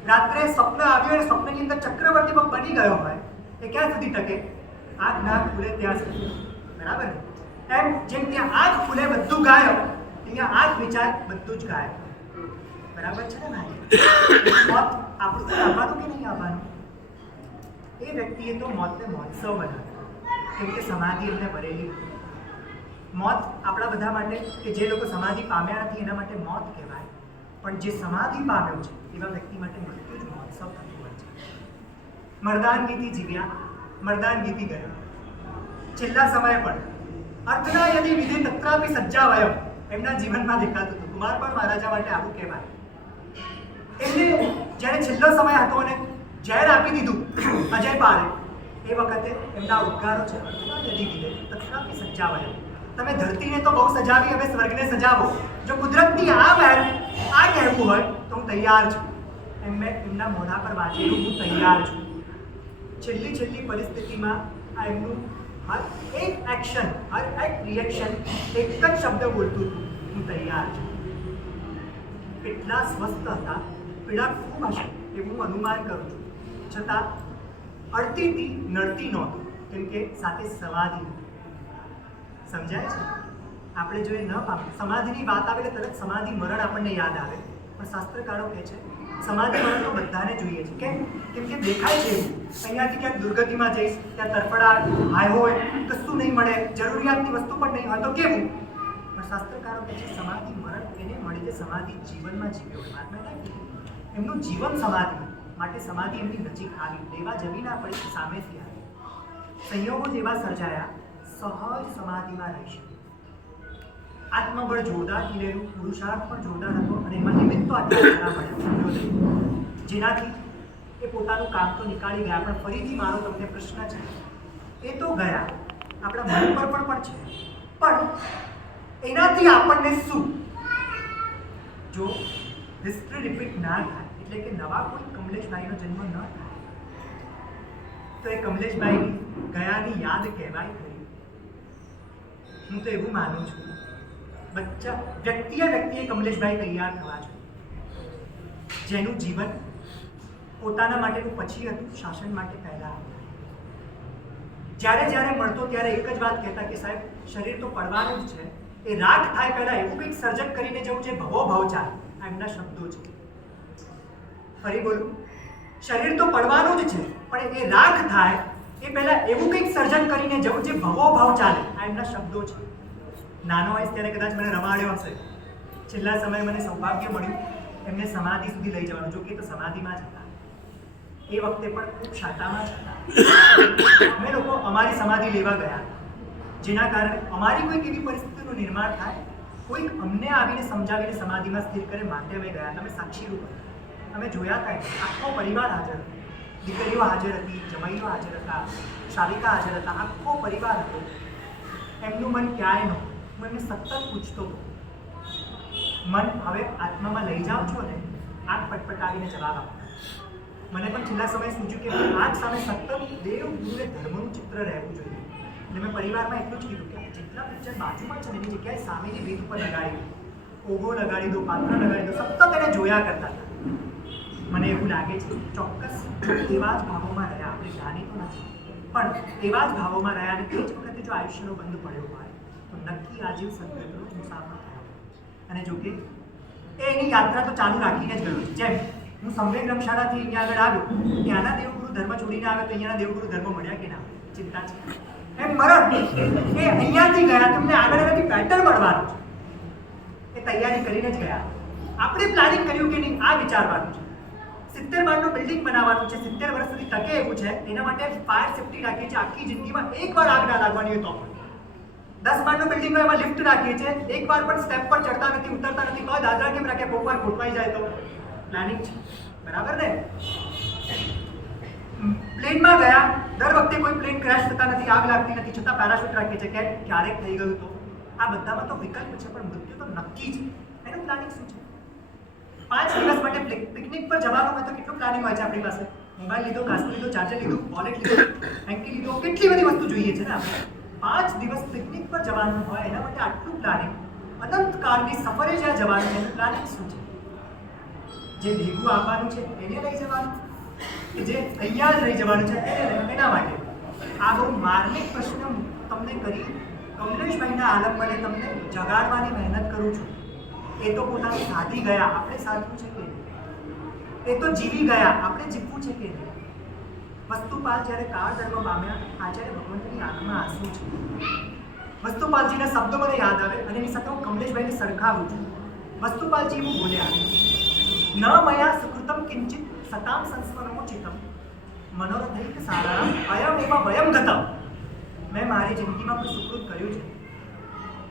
રાત્રે સ્વપ્ન આવ્યું અને સ્વપ્નની અંદર ચક્રવર્તી બની ગયો હોય એ ક્યાં સુધી ટકે? આંખ ના ખુલે ત્યાં સુધી. બરાબર ને? એમ જેમ ત્યાં આંખ ખુલે બધું ગાયબ, ત્યાં આંખ વિચાર બધું જ ગાયબ. બરાબર છે ને ભાઈ? મોત આપણું કોઈ આવવાનું કે નહીં આવવાનું? એ વ્યક્તિએ તો મોતને મહોત્સવ બનાવ્યો, કેમ કે સમાધિ એમને ભરેલી હતી. મોત આપણા બધા માટે, કે જે લોકો સમાધિ પામ્યા નથી એના માટે મોત કહેવાય, પણ જે સમાધિ પામ્યો છે એવા વ્યક્તિ માટે મૃત્યુ જ મહોત્સવ થતું હોય છે. મર્દાનગીથી જીવ્યા, મર્દાનગીથી ગયા. છેલ્લા સમયે પણ અર્થના યદિ વિધે તત્રાપી સજ્જાવયમ એમના જીવનમાં દેખાતું હતું. કુમારપાળ મહારાજા માટે આવું કહેવાય. એમને જ્યારે છેલ્લો સમય હતો અને ઝેર આપી દીધું અજયપાળે, એ વખતે એમના ઉદ્ગારો છે, અર્થના યદિ વિધે તત્રાપી સજ્જાવયમ. તમે ધરતીને તો બહુ સજાવી, હવે સ્વર્ગને સજાવો. જો કુદરતની આ મહેર આ કહેવું હોય તો હું તૈયાર છું. એમ મેં એમના મોઢા પર વાંચેલું, હું તૈયાર છું. છેલ્લી પરિસ્થિતિમાં આ એમનું હર એક એક્શન, હર એક રિએક્શન એક જ શબ્દ બોલતું હતું, હું તૈયાર છું. કેટલા સ્વસ્થ હતા, પીડા ખૂબ હશે એવું હું અનુમાન કરું છું. છતાં અડતીથી નડતી નહોતું, કેમ કે સાથે સમાધિ. સમજાય છે? આપણે જો એ ન પામીએ, સમાધિની વાત આવે એટલે તરત સમાધિ મરણ આપણને યાદ આવે, પણ શાસ્ત્રકારો કહે છે સમાધિ મરણ તો બધાને જોઈએ છે. કેમ કે દેખાય છે એવું, અહીંયાથી ક્યાંક દુર્ગતિમાં જઈશ, ત્યાં તરફડાટ, હાય હોય, કશું નહીં મળે, જરૂરિયાતની વસ્તુ પણ નહીં હોય તો કેવું? પણ શાસ્ત્રકારો કહે છે સમાધિ મરણ એને મળે છે સમાધિ જીવનમાં જીવ્યો. મહાત્મા એમનું જીવન સમાધિ માટે સમાધિ એમની નજીક આવી, લેવા જવી ના પડી, સામેથી આવી. સંયોગો જેવા સર્જાયા, સહજ સમાધિમાં રહી શકે. આત્મબળ જોરદાર ખીલેલું, પુરુષાર્થ પણ જોરદાર હતો, અને એમાં નિમિત્ત તો આટલા સારા મળ્યા જેનાથી એ પોતાનું કામ તો નીકાળી ગયા. પણ ફરીથી મારો તમને પ્રશ્ન છે, એ તો ગયા, આપણા મન પર પણ છે, પણ એનાથી આપણને શું? જો હિસ્ટ્રી રિપીટ ના થાય, એટલે કે નવા કોઈ કમલેશભાઈનો જન્મ ન થાય, તો એ કમલેશભાઈની ગયાની યાદ કહેવાય ખરી? હું તો એવું માનું છું, વ્યક્તિએ કમલેશભાઈ તૈયાર થવા જોઈએ, જેનું જીવન પોતાના માટેનું પછી હતું, શાસન માટે પહેલા હતું. જ્યારે મળતો ત્યારે એક જ વાત કહેતા કે સાહેબ શરીર તો પડવાનું જ છે, એ રાખ થાય પહેલા એવું કંઈક સર્જન કરીને જવું છે, ભવો ભવ ચાલે. આ એમના શબ્દો છે. ફરી બોલું, શરીર તો પડવાનું જ છે, પણ એ રાખ થાય એ પહેલા એવું કંઈક સર્જન કરીને જવું છે, ભવો ભાવ ચાલે. આ એમના શબ્દો છે. નાનો હોઈશ ત્યારે કદાચ મને રમાડ્યો હશે. છેલ્લા સમયે મને સૌભાગ્ય મળ્યું એમને સમાધિ સુધી લઈ જવાનું. જો કે તો સમાધિમાં જ હતા, એ વખતે પણ ખૂબ શાતામાં જ હતા. અમે લોકો અમારી સમાધિ લેવા ગયા, જેના કારણે અમારી કોઈક એવી પરિસ્થિતિનું નિર્માણ થાય, કોઈક અમને આવીને સમજાવીને સમાધિમાં સ્થિર કરે, માટે અમે ગયા. તમે સાક્ષીરૂપ અમે જોયા હતા, આખો પરિવાર હાજર હતો, દીકરીઓ હાજર હતી, જમાઈઓ હાજર હતા, શાલિકા હાજર હતા, આખો પરિવાર હતો. એમનું મન ક્યાંય નહોતું. હું એમને સતત પૂછતો હતો, મન હવે આત્મામાં લઈ જાઓ છો ને? આંખ પટપટાવીને જવાબ આપો. મને પણ છેલ્લા સમયે સૂચ્યું કે આંખ સામે સતત દેવ ગુરુ ધર્મનું ચિત્ર રહેવું જોઈએ. એટલે મેં પરિવારમાં એટલું જ કીધું કે જેટલા પિક્ચર બાજુમાં છે એની જગ્યાએ સામેની ભીત ઉપર લગાડી દો, ઓગો લગાડી દો, પાત્ર લગાડી દો, સતત એને જોયા કરતા હતા. મને એવું લાગે છે ચોક્કસ એવા જ ભાવોમાં રહ્યા, આપણે જાણી તો નથી, પણ એવા જ ભાવોમાં રહ્યા. અને તે જ વખતે જો આયુષ્યનો બંધ પડ્યો હોય તો નક્કી આજીવ સદગતનો જ મુસાફર થયો. અને જો કે એની યાત્રા તો ચાલુ રાખીને જ ગયો. જેમ હું સંવેગ રમશાળાથી અહીંયા આગળ આવ્યો, ત્યાંના દેવગુરુ ધર્મ છોડીને આવ્યો, તો અહીંયાના દેવગુરુ ધર્મ મળ્યા કે ના? ચિંતા છે. એમ મરણ એ અહીંયાથી ગયા, તમને આગળ એનાથી બેટર મળવાનું છે, એ તૈયારી કરીને જ ગયા. આપણે પ્લાનિંગ કર્યું કે નહીં આ વિચારવાનું છે. 70 માળનું બિલ્ડિંગ બનાવવાનું છે, 70 વર્ષ સુધી ટકે એવું છે, એના માટે ફાયર સેફ્ટી રાખીએ છીએ. આખી જિંદગીમાં એકવાર આગ ના લાગવાની હોય તો પણ 10 માળનું બિલ્ડિંગ હોય એમાં લિફ્ટ રાખીએ છીએ, એકવાર પણ સ્ટેપ પર ચડતા નથી, ઉતરતા નથી, તો દાદરા કેમ રાખે, કોઈક વાર ગોઠવાઈ જાય તો પ્લાનિંગ છે, બરાબર ને? પ્લેનમાં ગયા, દર વખતે કોઈ પ્લેન ક્રેશ થતા નથી, આગ લાગતી નથી, છતાં પેરાશૂટ રાખીએ છીએ કે ક્યારેક થઈ ગયું તો. આ બધામાં તો વિકલ્પ છે, પણ મૃત્યુ તો નક્કી છે. એનું પ્લાનિંગ શું છે? 5 દિવસ માટે પિકનિક પર જવાનું હોય તો કેટલું પ્લાનિંગ હોય છે આપણી પાસે? મોબાઈલ લીધો, કાસ્કો લીધો, ચાર્જર લીધું, વોલેટ લીધું, હેન્કી લીધો, કેટલી બધી વસ્તુ જોઈએ છે ને આપણે. 5 દિવસ પિકનિક પર જવાનું હોય એના માટે આટલું પ્લાનિંગ. અનંતકાળની સફરે જ્યાં જવાનું છે એનું પ્લાનિંગ શું છે? જે ભેગું આપવાનું છે એને લઈ જવાનું, કે જે અહીંયા જ રહી જવાનું છે એના માટે? આ બહુ માર્મિક પ્રશ્ન તમને કરી કમલેશભાઈના આલમબને તમને જગાડવાની મહેનત કરું છું. એ તો પોતાનું સાધી ગયા, આપણે સાધવું છે કે નહીં? એ તો જીવી ગયા, આપણે જીવવું છે કે નહીં? વસ્તુપાલ જ્યારે કાળ ધર્મ પામ્યા, આચાર્ય ભગવંતની આંખમાં આંસુ છે. વસ્તુપાલજીના શબ્દો મને યાદ આવે અને એની સાથે હું કમલેશભાઈને સરખાવું છું. વસ્તુપાલજી એવું બોલ્યા, ન મયા સુકૃતમ કિંચિત સતામ સંસ્મરણોચિતમ મનોરથૈક સારામ અયમ એવા વયમ ગતમ. મેં મારી જિંદગીમાં કોઈ સુકૃત કર્યું છે.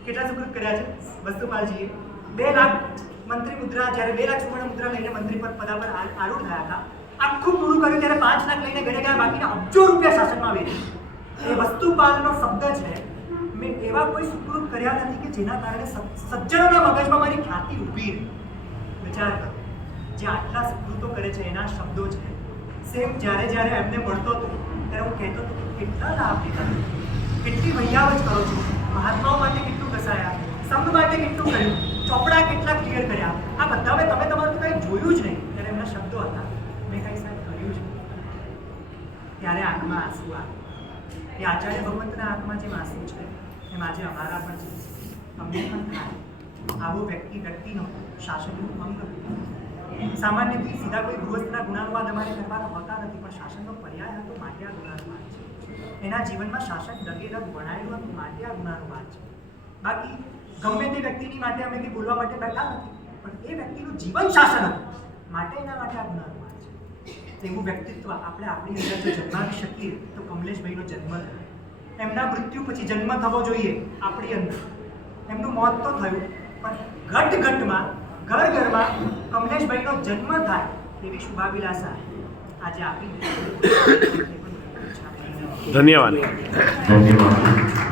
કેટલા સુકૃત કર્યા છે વસ્તુપાલજીએ? 2 લાખ મંત્રી મુદ્રા, જ્યારે 2 લાખ સુવર્ણ મુદ્રા લઈને મંત્રી પદા પર આરૂઢ થયા હતા, આખું પૂરું કર્યું ત્યારે 5 લાખ લઈને ઘરે ગયા, બાકીના અબજો રૂપિયા શાસનમાં વેચી. એ વસ્તુપાલનો શબ્દ છે, મેં એવા કોઈ સુકૃત કર્યા નથી કે જેના કારણે સજ્જનોના મગજમાં મારી ખ્યાતિ ઊભી રહી. વિચાર કરો, જે આટલા સુકૃતો કરે છે એના શબ્દો છે. સેમ જ્યારે એમને મળતો હતો ત્યારે હું કહેતો હતો કે કેટલા લાભ લીધા, કેટલી વૈયાવજ કરો છો, મહાત્માઓ માટે કેટલું ઘસાયા, સંઘ માટે કેટલું કર્યું, ચોપડા કેટલા ક્લિયર કર્યા. આ બધા તમે તમારું કંઈ જોયું જ નહીં. ત્યારે એમના શબ્દો હતા, મેં કંઈ સાહેબ કર્યું છે. ત્યારે આંખમાં આંસુ આવે. એ આચાર્ય ભગવંતના આંખમાં જેમ આંસુ છે એમ આજે અમારા પણ છે. અમને પણ થાય. આવો વ્યક્તિનો શાસનનું અંગ. સામાન્યથી સીધા કોઈ ગૃહસ્થના ગુણાનુવાદ અમારે કરવાના હોતા નથી, પણ શાસનનો પર્યાય હતો માટે આ ગુણાનુવાદ છે. એના જીવનમાં શાસન ડગેરગ વણાયેલું હતું માટે આ ગુણાનુવાદ છે. બાકી ગમે તે વ્યક્તિની માટે અમે કંઈ બોલવા માટે બેઠા નથી, પણ એ વ્યક્તિનું જીવન શાસન હતું માટે એના માટે આ ગુણાનુવાદ છે. એવું વ્યક્તિત્વ આપણે આપણી અંદર જો જન્માવી શકીએ તો કમલેશભાઈનો જન્મ થયો. એમના મૃત્યુ પછી જન્મ થવો જોઈએ આપણી અંદર. એમનું મોત તો થયું, પણ ઘટમાં ઘરમાં કમલેશભાઈનો જન્મ થાય એવી શુભાભિલાષા આજે આપી. ધન્યવાદ. ધન્યવાદ.